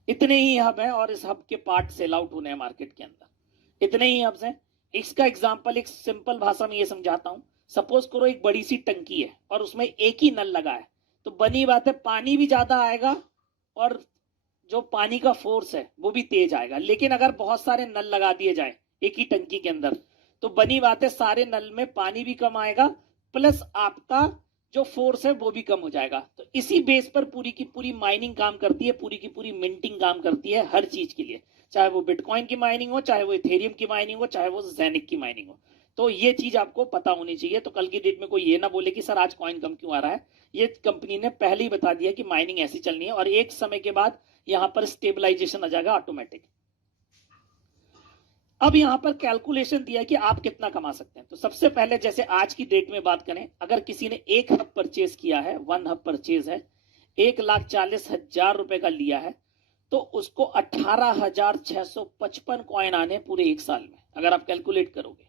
इतने ही हब हैं और इस हब के पार्ट सेल आउट होने हैं मार्केट के अंदर। इतने ही हब्स हैं। इसका एग्जांपल एक सिंपल भाषा में ये समझाता हूं। सपोज करो एक बड़ी सी टंकी है और उसमें एक ही नल लगा है, तो बनी बात है पानी भी ज्यादा आएगा और जो पानी का फोर्स है वो भी तेज आएगा। लेकिन अगर बहुत सारे नल लगा दिए जाए एक ही टंकी के अंदर, तो बनी बात है सारे नल में पानी भी कम आएगा, प्लस आपका जो फोर्स है वो भी कम हो जाएगा। तो इसी बेस पर पूरी की पूरी माइनिंग काम करती है, पूरी की पूरी मिंटिंग काम करती है हर चीज के लिए। चाहे वो बिटकॉइन की माइनिंग हो, चाहे वो इथेरियम की माइनिंग हो, चाहे वो जेनिक की माइनिंग हो। तो ये चीज आपको पता होनी चाहिए। तो कल की डेट में कोई ये ना बोले कि सर आज कॉइन कम क्यों आ रहा है। ये कंपनी ने पहले ही बता दिया कि माइनिंग ऐसी चलनी है और एक समय के बाद यहां पर स्टेबलाइजेशन आ जाएगा ऑटोमेटिक। अब यहां पर कैलकुलेशन दिया है कि आप कितना कमा सकते हैं। तो सबसे पहले जैसे आज की डेट में बात करें, अगर किसी ने एक हब परचेज किया है, 1 हब परचेज है, 1,40,000 रुपए का लिया है, तो उसको 18,655 कॉइन आने पूरे एक साल में, अगर आप कैलकुलेट करोगे।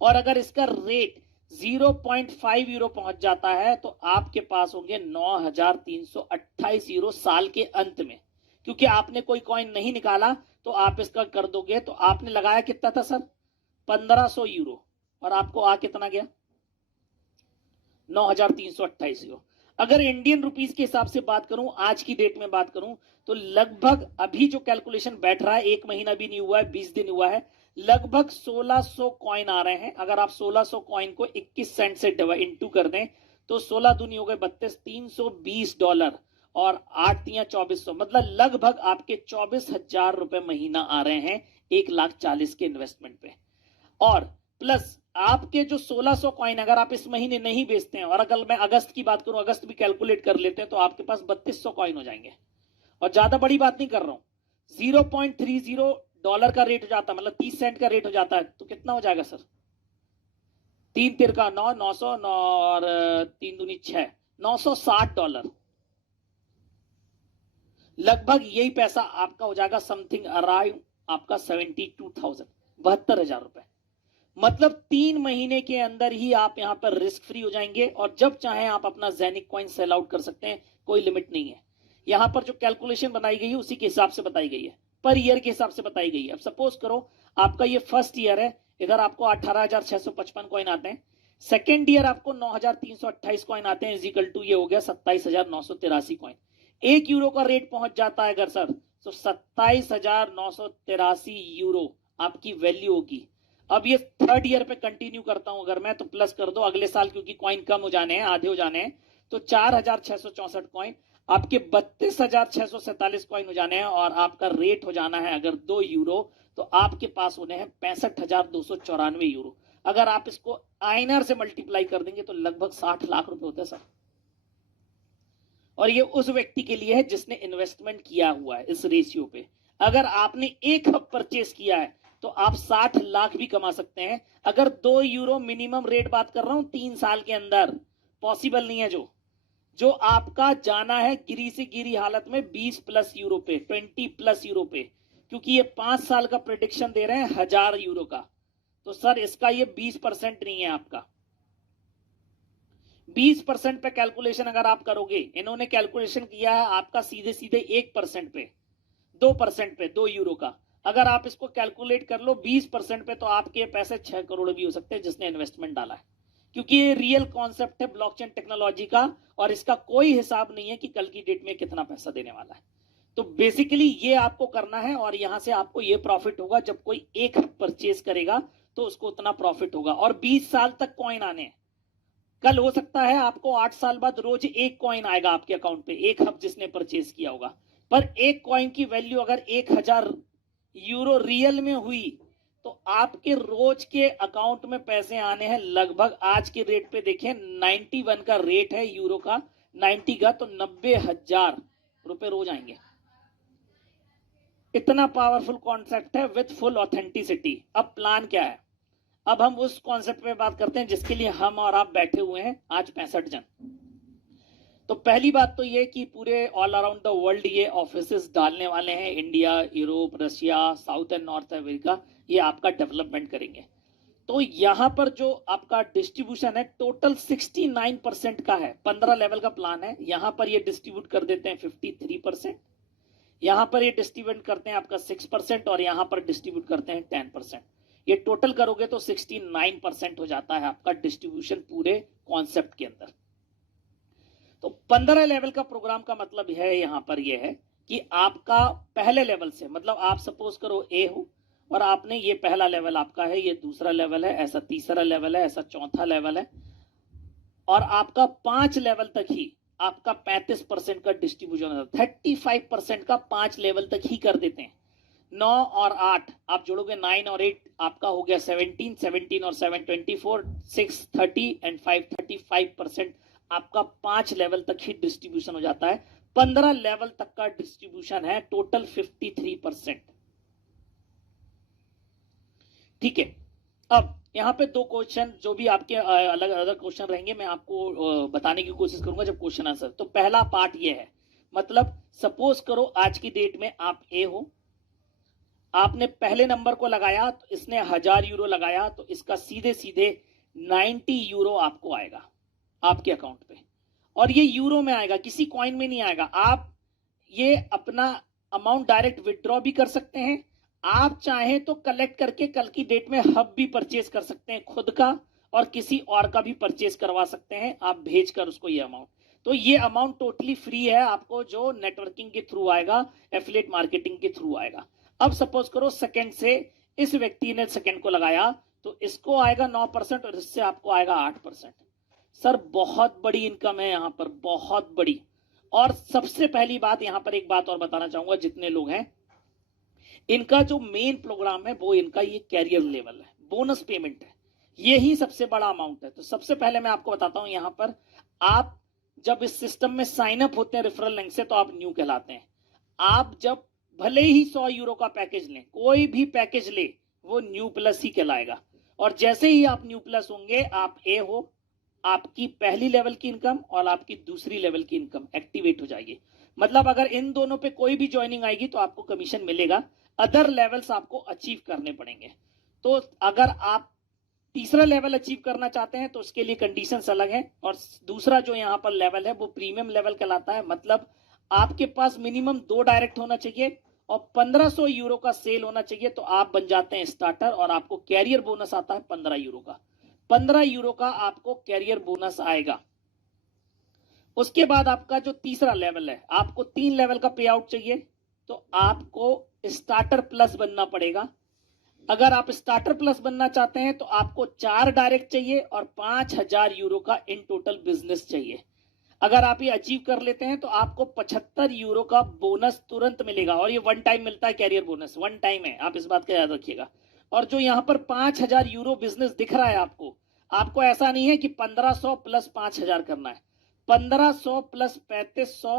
और अगर इसका रेट 0.5 यूरो पहुंच जाता है तो आपके पास होंगे 9,328 यूरो साल के अंत में। क्योंकि आपने कोई कॉइन नहीं निकाला तो आप इसका कर दोगे। तो आपने लगाया कितना था सर, 1500 यूरो, और आपको आ कितना गया, 9,328 यूरो। अगर इंडियन रुपीस के हिसाब से बात करूं, आज की डेट में बात करूं, तो लगभग अभी जो कैलकुलेशन बैठ रहा है, 1 महीना भी नहीं हुआ है, 20 दिन हुआ है, लगभग 1600 कॉइन आ रहे हैं। अगर आप 1600 कॉइन को 21 सेंट से इंटू कर दें तो 16 दूनी हो गए 32, $320 और 8 तियां 2400, मतलब लगभग आपके 24,000 रुपए महीना आ रहे हैं 1,40,000 के इन्वेस्टमेंट पे। और प्लस आपके जो 1600 कॉइन अगर आप इस महीने नहीं बेचते हैं, और अगर मैं अगस्त की बात करूं, अगस्त भी कैलकुलेट कर लेते हैं, तो आपके पास 3200 कॉइन हो जाएंगे। और ज्यादा बड़ी बात नहीं कर रहा हूं, $0.30 का रेट हो जाता है, मतलब 30 सेंट का रेट हो जाता है, तो कितना हो जाएगा सर? 3 तिर का 9, 900 और 3 दूनी 6, $960। लगभग यही पैसा आपका हो जाएगा, समथिंग अराउंड आपका 72,000, 72,000 रुपए। मतलब 3 महीने के अंदर ही आप यहां पर रिस्क फ्री हो जाएंगे, और जब चाहें आप अपना जेनिक कॉइन सेल आउट कर सकते हैं, कोई लिमिट नहीं है। यहां पर जो कैलकुलेशन बनाई गई है उसी के हिसाब से बताई गई है, पर ईयर के हिसाब से बताई गई है। अब सपोज करो आपका ये फर्स्ट ईयर है, इधर आपको 18,655 कॉइन आते हैं, सेकेंड ईयर आपको 9,328 कॉइन आते हैं, इजिकल टू ये हो गया 27,983 कॉइन। 1 यूरो का रेट पहुंच जाता है अगर सर, तो 27,983 यूरो आपकी वैल्यू होगी। अब ये थर्ड ईयर पे कंटिन्यू करता हूं अगर मैं, तो प्लस कर दो अगले साल, क्योंकि कॉइन कम हो जाने हैं, आधे हो जाने हैं, तो 4,664 कॉइन आपके 32,647 कॉइन हो जाने हैं, और आपका रेट हो जाना है अगर 2 यूरो, तो आपके पास होने हैं 65,294 यूरो। अगर आप इसको आईएनआर से मल्टीप्लाई कर देंगे तो लगभग 60 लाख रुपए होते हैं सर। और ये उस व्यक्ति के लिए है जिसने इन्वेस्टमेंट किया हुआ है इस रेशियो पे। अगर आपने 1 हब परचेस किया है तो आप 60 लाख भी कमा सकते हैं। अगर 2 यूरो मिनिमम रेट बात कर रहा हूं 3 साल के अंदर, पॉसिबल नहीं है। जो आपका जाना है गिरी से गिरी हालत में 20 प्लस यूरो पे, 20 प्लस यूरो पे, क्योंकि ये 5 साल का प्रेडिक्शन दे रहे हैं 1000 यूरो का, तो सर इसका ये 20% नहीं है आपका। 20% पे कैलकुलेशन अगर आप करोगे, इन्होंने कैलकुलेशन किया है आपका सीधे सीधे 1% पे, 2% पे, 2 यूरो का। अगर आप इसको कैलकुलेट कर लो 20% पे, तो आपके पैसे 6 करोड़ भी हो सकते हैं जिसने इन्वेस्टमेंट डाला है, क्योंकि ये रियल कॉन्सेप्ट है ब्लॉकचेन टेक्नोलॉजी का, और इसका कोई हिसाब नहीं है कि कल की डेट में कितना पैसा देने वाला है। तो बेसिकली ये आपको करना है, और यहां से आपको ये प्रॉफिट होगा, जब कोई 1 हब परचेज करेगा तो उसको उतना प्रॉफिट होगा। और 20 साल तक कॉइन आने हैं। कल हो सकता है आपको 8 साल बाद रोज 1 कॉइन आएगा आपके अकाउंट पे, 1 हब जिसने परचेज किया होगा, पर 1 कॉइन की वैल्यू अगर 1,000 यूरो रियल में हुई, तो आपके रोज के अकाउंट में पैसे आने हैं लगभग, आज के रेट पे देखें 91 का रेट है यूरो का, 90 का, तो 90,000 रुपए रोज आएंगे। इतना पावरफुल कॉन्सेप्ट है विथ फुल ऑथेंटिसिटी। अब प्लान क्या है? अब हम उस कॉन्सेप्ट पे बात करते हैं जिसके लिए हम और आप बैठे हुए हैं आज 65 जन। तो पहली बात तो ये कि पूरे ऑल अराउंड द वर्ल्ड ये ऑफिसेस डालने वाले हैं, India, Europe, Russia, south and north America, ये आपका डेवलपमेंट करेंगे। तो यहां पर जो आपका डिस्ट्रीब्यूशन है टोटल 69% का है, 15 लेवल का प्लान है। यहां पर ये डिस्ट्रीब्यूट कर देते हैं 53%, यहां पर ये डिस्ट्रीब्यूट करते हैं आपका 6%, और यहां पर डिस्ट्रीब्यूट करते हैं 10%। ये टोटल करोगे तो 69% हो जाता है आपका डिस्ट्रीब्यूशन पूरे कॉन्सेप्ट के अंदर। तो 15 लेवल का प्रोग्राम का मतलब है यहां पर यह है कि आपका पहले लेवल से, मतलब आप सपोज करो ए हो, और आपने ये पहला लेवल आपका है, ये दूसरा लेवल है, ऐसा तीसरा लेवल है, ऐसा चौथा लेवल है, और आपका 5 लेवल तक ही आपका 35% का डिस्ट्रीब्यूशन होता है। 35% का 5 लेवल तक ही कर देते हैं। 9 और 8 आप जोड़ोगे, 9 और 8 आपका हो गया 17, 17 और 7 24, 6 30 एंड 5 35% आपका 5 लेवल तक ही डिस्ट्रीब्यूशन हो जाता है। 15 लेवल तक का डिस्ट्रीब्यूशन है टोटल 53%। ठीक है। अब यहाँ पे 2 क्वेश्चन जो भी आपके अलग अलग क्वेश्चन रहेंगे, मैं आपको बताने की कोशिश करूंगा जब क्वेश्चन आंसर। तो पहला पार्ट ये है, मतलब सपोज करो आज की डेट में आप ए हो, आपने पहले नंबर को लगाया तो इसने 1000 यूरो लगाया, तो इसका सीधे सीधे 90 यूरो आपको आएगा आपके अकाउंट पे, और ये यूरो में आएगा, किसी कॉइन में नहीं आएगा। आप ये अपना अमाउंट डायरेक्ट विड्रॉ भी कर सकते हैं, आप चाहें तो कलेक्ट करके कल की डेट में हब भी परचेज कर सकते हैं खुद का, और किसी और का भी परचेज करवा सकते हैं आप भेजकर उसको ये अमाउंट। तो ये अमाउंट टोटली फ्री है आपको, जो नेटवर्किंग के थ्रू आएगा, एफिलिएट मार्केटिंग के थ्रू आएगा। अब सपोज करो सेकंड से इस व्यक्ति ने सेकंड को लगाया, तो इसको आएगा 9% और इससे आपको आएगा 8%। सर बहुत बड़ी इनकम है यहाँ पर, बहुत बड़ी। और सबसे पहली बात यहाँ पर एक बात और बताना चाहूंगा, जितने लोग हैं इनका जो मेन प्रोग्राम है वो इनका ये कैरियर लेवल है, बोनस पेमेंट है, यही सबसे बड़ा अमाउंट है। तो सबसे पहले मैं आपको बताता हूं, यहाँ पर आप जब इस सिस्टम में साइन अप होते हैं रेफरल लिंक से, तो आप न्यू कहलाते हैं। आप जब भले ही 100 यूरो का पैकेज लें, कोई भी पैकेज ले, वो न्यू प्लस ही कहलाएगा। और जैसे ही आप न्यू प्लस होंगे, आप ए हो, आपकी पहली लेवल की इनकम और आपकी दूसरी लेवल की इनकम एक्टिवेट हो जाएगी। मतलब अगर इन दोनों पे कोई भी ज्वाइनिंग आएगी तो आपको कमीशन मिलेगा, अदर लेवल्स आपको अचीव करने पड़ेंगे। तो अगर आप तीसरा लेवल अचीव करना चाहते हैं तो उसके लिए कंडीशंस अलग हैं। और दूसरा जो यहाँ पर लेवल है वो प्रीमियम लेवल कहलाता है। मतलब आपके पास मिनिमम 2 डायरेक्ट होना चाहिए और 1500 यूरो का सेल होना चाहिए, तो आप बन जाते हैं स्टार्टर और आपको कैरियर बोनस आता है 15 यूरो का। 15 यूरो का आपको कैरियर बोनस आएगा। उसके बाद आपका जो तीसरा लेवल है, आपको 3 लेवल का पे आउट चाहिए, तो आपको स्टार्टर प्लस बनना पड़ेगा। अगर आप स्टार्टर प्लस बनना चाहते हैं तो आपको 4 डायरेक्ट चाहिए और 5000 यूरो का इन टोटल बिजनेस चाहिए। अगर आप ये अचीव कर लेते हैं तो आपको 75 यूरो का बोनस तुरंत मिलेगा। और ये वन टाइम मिलता है, कैरियर बोनस वन टाइम है, आप इस बात का याद रखिएगा। और जो यहाँ पर 5000 यूरो बिजनेस दिख रहा है आपको ऐसा नहीं है कि 1500 प्लस 5000 करना है। 1500 प्लस 3500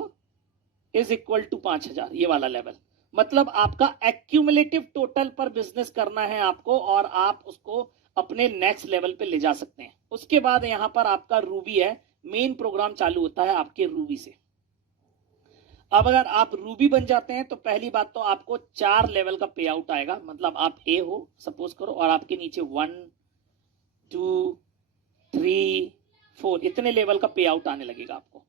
इज इक्वल टू 5000, ये वाला लेवल। मतलब आपका एक्यूमुलेटिव टोटल पर बिजनेस करना है आपको, और आप उसको अपने नेक्स्ट लेवल पे ले जा सकते हैं। उसके बाद यहाँ पर आपका रूबी है, मेन प्रोग्राम चालू होता है आपके रूबी से। अब अगर आप रूबी बन जाते हैं तो पहली बात तो आपको 4 लेवल का पे आउट आएगा। मतलब आप ए हो सपोज करो, और आपके नीचे 1 2 3 4 इतने लेवल का पे आउट आने लगेगा आपको।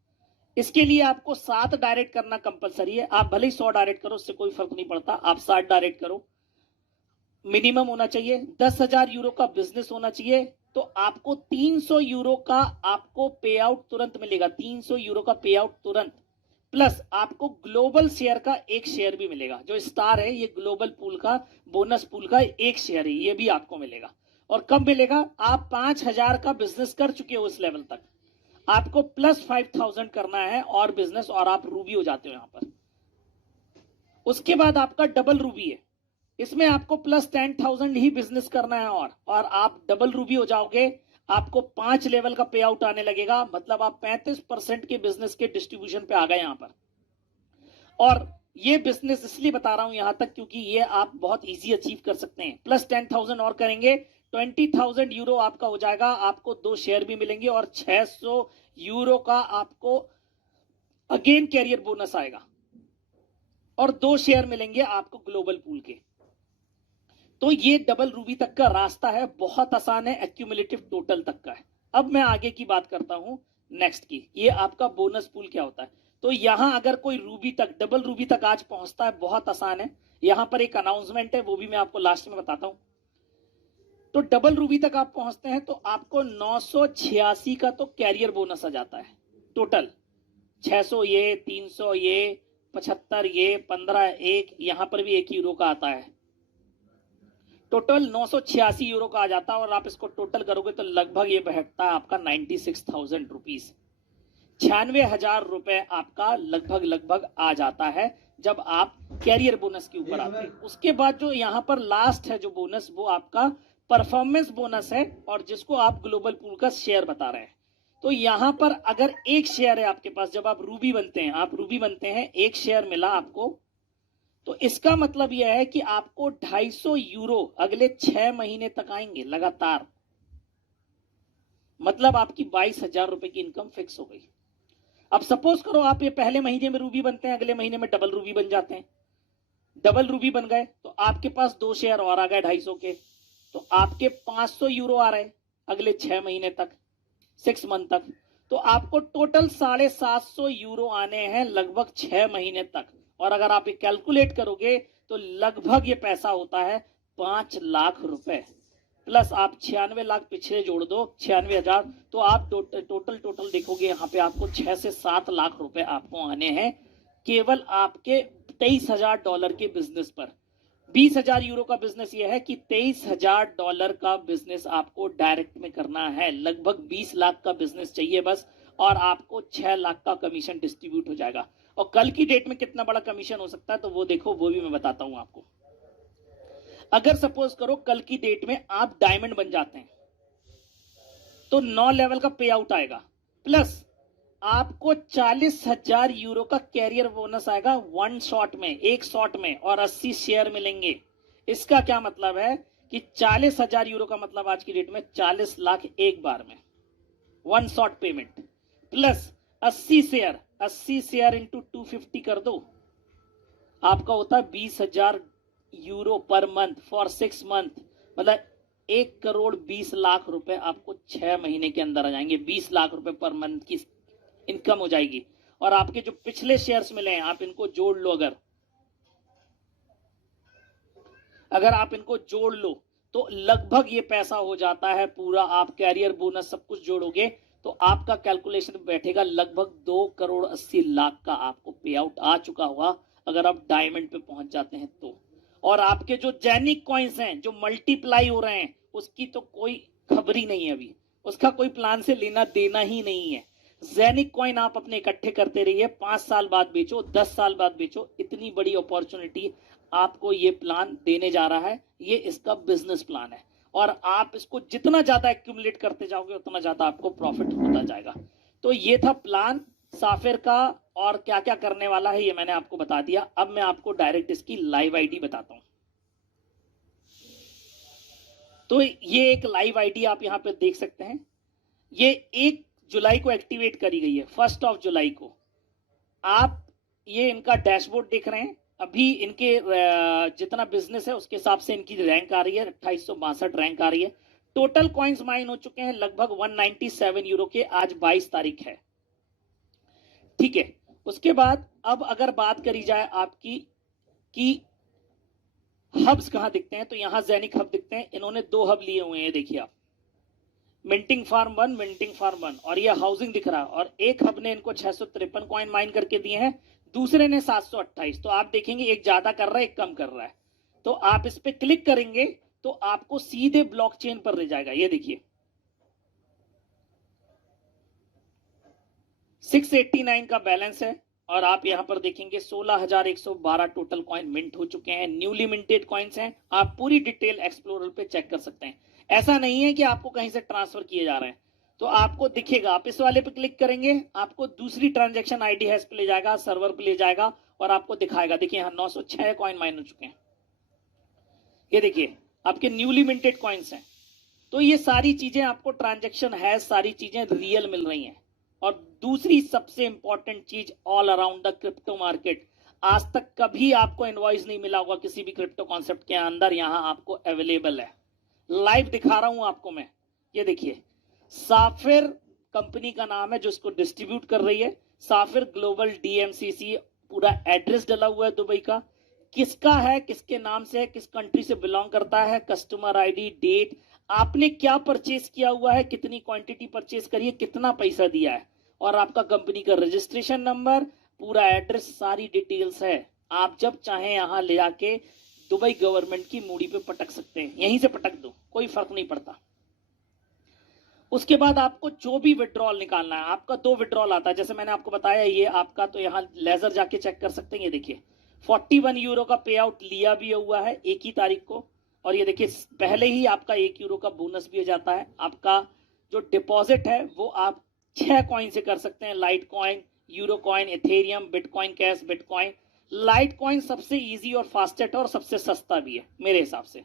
इसके लिए आपको 7 डायरेक्ट करना कंपलसरी है। आप भले ही 100 डायरेक्ट करो, उससे कोई फर्क नहीं पड़ता, आप 7 डायरेक्ट करो। मिनिमम होना चाहिए 10,000 यूरो का बिजनेस होना चाहिए, तो आपको 300 यूरो का आपको पे आउट तुरंत मिलेगा। 300 यूरो का पे आउट तुरंत, प्लस आपको ग्लोबल शेयर का 1 शेयर भी मिलेगा। जो स्टार है ये ग्लोबल पूल का, बोनस पूल का 1 शेयर है, ये भी आपको मिलेगा। और कब मिलेगा? आप 5000 का बिजनेस कर चुके हो उस लेवल तक, आपको प्लस 5000 करना है और बिजनेस, और आप रूबी हो जाते हो यहां पर। उसके बाद आपका डबल रूबी है, इसमें आपको प्लस 10,000 ही बिजनेस करना है, और आप डबल रूबी हो जाओगे। आपको 5 लेवल का पे आउट आने लगेगा। मतलब आप 35% के बिजनेस के डिस्ट्रीब्यूशन पे आ गए यहां पर। और ये बिजनेस इसलिए बता रहा हूं यहां तक क्योंकि ये आप बहुत इजी अचीव कर सकते हैं। प्लस 10,000 और करेंगे, 20,000 यूरो आपका हो जाएगा। आपको 2 शेयर भी मिलेंगे और 600 यूरो का आपको अगेन कैरियर बोनस आएगा, और 2 शेयर मिलेंगे आपको ग्लोबल पूल के। तो ये डबल रूबी तक का रास्ता है, बहुत आसान है, एक्यूमुलेटिव टोटल तक का है। अब मैं आगे की बात करता हूं नेक्स्ट की, ये आपका बोनस पूल क्या होता है। तो यहां अगर कोई रूबी तक, डबल रूबी तक आज पहुंचता है, बहुत आसान है। यहां पर एक अनाउंसमेंट है, वो भी मैं आपको लास्ट में बताता हूं। तो डबल रूबी तक आप पहुंचते हैं तो आपको 986 का तो कैरियर बोनस आ जाता है टोटल। 600 ये, 300 ये, 75 ये, 15 एक, यहां पर भी 1 यूरो का आता है। टोटल 986 यूरो का आ जाता है, और आप इसको टोटल करोगे तो लगभग ये बैठता है आपका 96,000 रुपीज। 96,000 रुपए आपका लगभग आ जाता है जब आप कैरियर बोनस के ऊपर आते हैं। उसके बाद जो यहाँ पर लास्ट है जो बोनस, वो आपका परफॉर्मेंस बोनस है, और जिसको आप ग्लोबल पूल का शेयर बता रहे हैं। तो यहां पर अगर 1 शेयर है आपके पास, जब आप रूबी बनते हैं, 1 शेयर मिला आपको, तो इसका मतलब यह है कि आपको 250 यूरो अगले 6 महीने तक आएंगे लगातार। मतलब आपकी 22,000 रुपए की इनकम फिक्स हो गई। अब सपोज करो आप ये पहले महीने में रूबी बनते हैं, अगले महीने में डबल रूबी बन जाते हैं। डबल रूबी बन गए तो आपके पास 2 शेयर और आ गए 250 के, तो आपके 500 यूरो आ रहे अगले 6 महीने तक, 6 मंथ तक। तो आपको टोटल 750 यूरो आने हैं लगभग 6 महीने तक। और अगर आप ये कैलकुलेट करोगे तो लगभग ये पैसा होता है 5 लाख रुपए। प्लस आप 96 लाख पिछले जोड़ दो, 96,000, तो आप टोटल देखोगे यहाँ पे आपको 6 से 7 लाख रुपए आपको आने हैं केवल आपके $23,000 के बिजनेस पर। 20,000 यूरो का बिजनेस ये है कि $23,000 का बिजनेस आपको डायरेक्ट में करना है। लगभग 20 लाख का बिजनेस चाहिए बस, और आपको 6 लाख का कमीशन डिस्ट्रीब्यूट हो जाएगा। और कल की डेट में कितना बड़ा कमीशन हो सकता है तो वो देखो, वो भी मैं बताता हूं आपको। अगर सपोज करो कल की डेट में आप डायमंड बन जाते हैं तो 9 लेवल का पे आउट आएगा, प्लस आपको 40,000 यूरो का कैरियर बोनस आएगा वन शॉट में, एक शॉट में, और 80 शेयर मिलेंगे। इसका क्या मतलब है कि 40,000 यूरो का मतलब आज की डेट में 40 लाख एक बार में, one shot payment, plus 80 share into 250 कर दो, आपका होता है 20,000 euro per month for 6 month, मतलब 1,20,00,000 रुपए आपको 6 महीने के अंदर आ जाएंगे। 20 लाख रुपए पर मंथ की इनकम हो जाएगी। और आपके जो पिछले शेयर्स मिले हैं आप इनको जोड़ लो, अगर आप इनको जोड़ लो तो लगभग ये पैसा हो जाता है पूरा। आप कैरियर बोनस सब कुछ जोड़ोगे तो आपका कैलकुलेशन बैठेगा लगभग 2,80,00,000 का आपको पे आउट आ चुका होगा अगर आप डायमंड पे पहुंच जाते हैं तो। और आपके जो जेनिक कॉइन्स हैं जो मल्टीप्लाई हो रहे हैं उसकी तो कोई खबर ही नहीं है, अभी उसका कोई प्लान से लेना देना ही नहीं है। जेनिक कॉइन आप अपने इकट्ठे करते रहिए, 5 साल बाद बेचो, 10 साल बाद बेचो, इतनी बड़ी अपॉर्चुनिटी आपको ये प्लान देने जा रहा है। ये इसका बिजनेस प्लान है और आप इसको जितना ज्यादा एक्यूमुलेट करते जाओगे उतना ज्यादा आपको प्रॉफिट होता जाएगा। तो ये था प्लान साफिर का, और क्या क्या करने वाला है ये मैंने आपको बता दिया। अब मैं आपको डायरेक्ट इसकी लाइव आईडी बताता हूं। तो ये एक लाइव आईडी आप यहां पे देख सकते हैं, ये 1 जुलाई को एक्टिवेट करी गई है, 1 जुलाई को। आप ये इनका डैशबोर्ड देख रहे हैं, अभी इनके जितना बिजनेस है उसके हिसाब से इनकी रैंक आ रही है, 2862 रैंक आ रही है। टोटल कॉइन्स माइन हो चुके हैं लगभग 197 यूरो के, आज 22 तारीख है, ठीक है। उसके बाद अब अगर बात करी जाए आपकी कि हब्स कहां दिखते हैं, तो यहां जेनिक हब दिखते हैं। इन्होंने 2 हब लिए हुए हैं, देखिए आप, मिंटिंग फार्म 1 और ये हाउसिंग दिख रहा है। और एक हब ने इनको 653 कॉइन माइन करके दिए हैं, दूसरे ने 728। तो आप देखेंगे एक ज्यादा कर रहा है एक कम कर रहा है। तो आप इस पे क्लिक करेंगे तो आपको सीधे ब्लॉकचेन पर ले जाएगा। ये देखिए 689 का बैलेंस है और आप यहां पर देखेंगे 16,112 टोटल कॉइन मिंट हो चुके हैं, न्यूली मिंटेड कॉइन्स हैं। आप पूरी डिटेल एक्सप्लोरर पे चेक कर सकते हैं। ऐसा नहीं है कि आपको कहीं से ट्रांसफर किए जा रहे हैं, तो आपको दिखेगा, आप इस वाले पे क्लिक करेंगे आपको दूसरी ट्रांजैक्शन आईडी हैश पे ले जाएगा, सर्वर पे ले जाएगा और आपको दिखाएगा। देखिए यहाँ 906 कॉइन माइन हो चुके हैं, ये देखिए आपके न्यूली मिंटेड कॉइन्स हैं। तो ये सारी चीजें आपको ट्रांजैक्शन है, सारी चीजें रियल मिल रही हैं। और दूसरी सबसे इंपॉर्टेंट चीज, all around the crypto market, आज तक कभी आपको इनवॉइस नहीं मिला होगा किसी भी क्रिप्टो कॉन्सेप्ट के अंदर, यहां आपको अवेलेबल है। लाइव दिखा रहा हूं आपको मैं, ये देखिए साफिर कंपनी का नाम है जो इसको डिस्ट्रीब्यूट कर रही है, साफिर ग्लोबल DMCC। पूरा एड्रेस डला हुआ है दुबई का, किसका है, किसके नाम से है, किस कंट्री से बिलोंग करता है, कस्टमर आईडी, डेट, आपने क्या परचेस किया हुआ है, कितनी क्वांटिटी परचेस करी है, कितना पैसा दिया है, और आपका कंपनी का रजिस्ट्रेशन नंबर, पूरा एड्रेस, सारी डिटेल्स है। आप जब चाहें यहां ले जाके दुबई गवर्नमेंट की मूड़ी पे पटक सकते हैं, यहीं से पटक दो, कोई फर्क नहीं पड़ता। उसके बाद आपको जो भी विड्रॉल निकालना है, आपका 2 विड्रॉल आता है, जैसे मैंने आपको बताया ये आपका, तो यहाँ लेजर जाके चेक कर सकते हैं। ये देखिए 41 यूरो का पे आउट लिया भी हुआ है 1 ही तारीख को, और ये देखिए पहले ही आपका 1 यूरो का बोनस भी हो जाता है। आपका जो डिपॉजिट है वो आप 6 कॉइन से कर सकते हैं, light coin, euro coin, Ethereum, bitcoin cash, bitcoin. Light coin सबसे इजी और फास्टेस्ट और सबसे सस्ता भी है मेरे हिसाब से।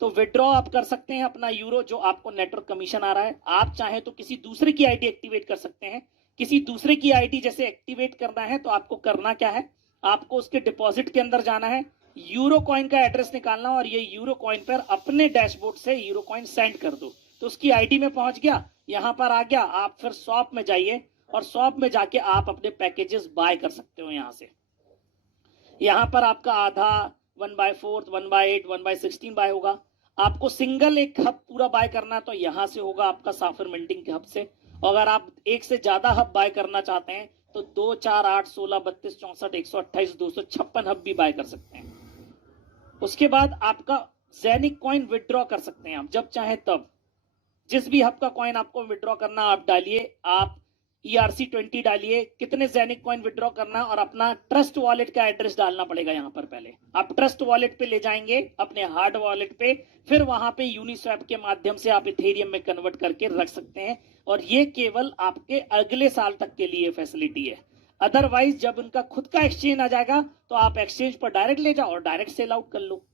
तो विड्रॉ आप कर सकते हैं अपना यूरो, जो आपको नेटवर्क कमीशन आ रहा है। आप चाहें तो किसी दूसरे की आईडी एक्टिवेट कर सकते हैं। किसी दूसरे की आईडी जैसे एक्टिवेट करना है तो आपको करना क्या है, आपको उसके डिपॉजिट के अंदर जाना है, यूरो कॉइन का एड्रेस निकालना, और ये यूरो कॉइन पर अपने डैशबोर्ड से यूरो कॉइन सेंड कर दो, तो उसकी आईडी में पहुंच गया, यहां पर आ गया। आप फिर शॉप में जाइए और शॉप में जाके आप अपने पैकेजेस बाय कर सकते हो। यहां से यहां पर आपका आधा 1/4, 1/8, 1/16 बाय होगा। आपको सिंगल एक हब पूरा बाय करना है तो यहां से होगा आपका साफर मिंटिंग के हब से, और अगर आप एक से ज्यादा हब बाय करना चाहते हैं तो 2, 4, 8, 16, 32, 64, 128, 256 हब भी बाय कर सकते हैं। उसके बाद आपका ज़ेनिक कॉइन विड्रॉ कर सकते हैं आप जब चाहे तब। जिस भी हब का कॉइन आपको विड्रॉ करना आप डालिए, आप ERC20 डालिए, कितने ज़ेनिक कॉइन विड्रॉ करना और अपना ट्रस्ट वॉलेट का एड्रेस डालना पड़ेगा। यहां पर पहले आप ट्रस्ट वॉलेट पे ले जाएंगे अपने हार्ड वॉलेट पे, फिर वहां पे यूनिस्वैप के माध्यम से आप इथेरियम में कन्वर्ट करके रख सकते हैं, और ये केवल आपके अगले साल तक के लिए फैसिलिटी है। अदरवाइज जब उनका खुद का एक्सचेंज आ जाएगा तो आप एक्सचेंज पर डायरेक्ट ले जाओ और डायरेक्ट सेल आउट कर लो।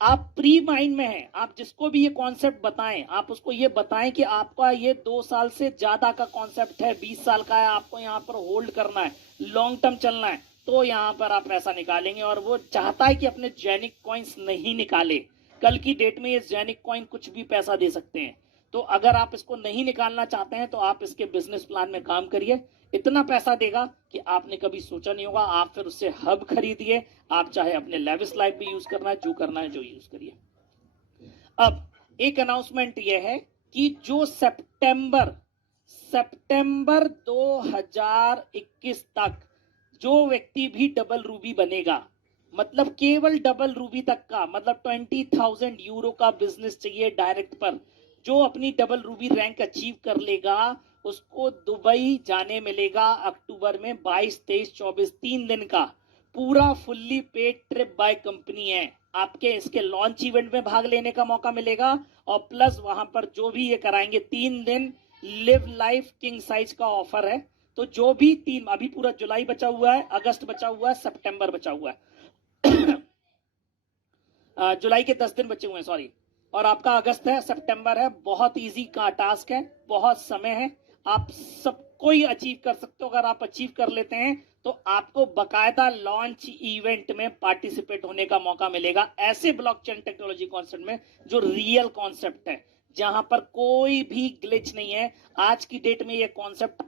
आप प्री माइंड में हैं, आप जिसको भी ये कॉन्सेप्ट बताएं, आप उसको ये बताएं कि आपका ये 2 साल से ज्यादा का कॉन्सेप्ट है, 20 साल का है, आपको यहाँ पर होल्ड करना है, लॉन्ग टर्म चलना है, तो यहाँ पर आप पैसा निकालेंगे। और वो चाहता है कि अपने जेनिक कॉइन्स नहीं निकाले, कल की डेट में ये जेनिक कॉइन कुछ भी पैसा दे सकते हैं। तो अगर आप इसको नहीं निकालना चाहते हैं तो आप इसके बिजनेस प्लान में काम करिए, इतना पैसा देगा कि आपने कभी सोचा नहीं होगा। आप फिर उससे हब खरीदिए, आप चाहे अपने लेविस लाइफ भी यूज करना है, जो करना है जो यूज करिए। अब एक अनाउंसमेंट यह है कि जो सितंबर 2021 तक जो व्यक्ति भी डबल रूबी बनेगा, मतलब केवल डबल रूबी तक का, मतलब 20,000 यूरो का बिजनेस चाहिए डायरेक्ट पर, जो अपनी डबल रूबी रैंक अचीव कर लेगा उसको दुबई जाने मिलेगा अक्टूबर में 22, 23, 24 3 दिन का पूरा fully paid trip by company है। आपके इसके लॉन्च इवेंट में भाग लेने का मौका मिलेगा, और प्लस वहां पर जो भी ये कराएंगे 3 दिन लिव लाइफ किंग साइज का ऑफर है। तो जो भी 3, अभी पूरा जुलाई बचा हुआ है, अगस्त बचा हुआ है, सितंबर बचा हुआ है जुलाई के 10 दिन बचे हुए हैं, सॉरी, और आपका अगस्त है, सितंबर है। बहुत इजी का टास्क है, बहुत समय है, आप सबको ही अचीव कर सकते हो। अगर आप अचीव कर लेते हैं तो आपको बकायदा लॉन्च इवेंट में पार्टिसिपेट होने का मौका मिलेगा, ऐसे ब्लॉकचेन टेक्नोलॉजी कॉन्सेप्ट में जो रियल कॉन्सेप्ट है, जहां पर कोई भी ग्लिच नहीं है। आज की डेट में ये कॉन्सेप्ट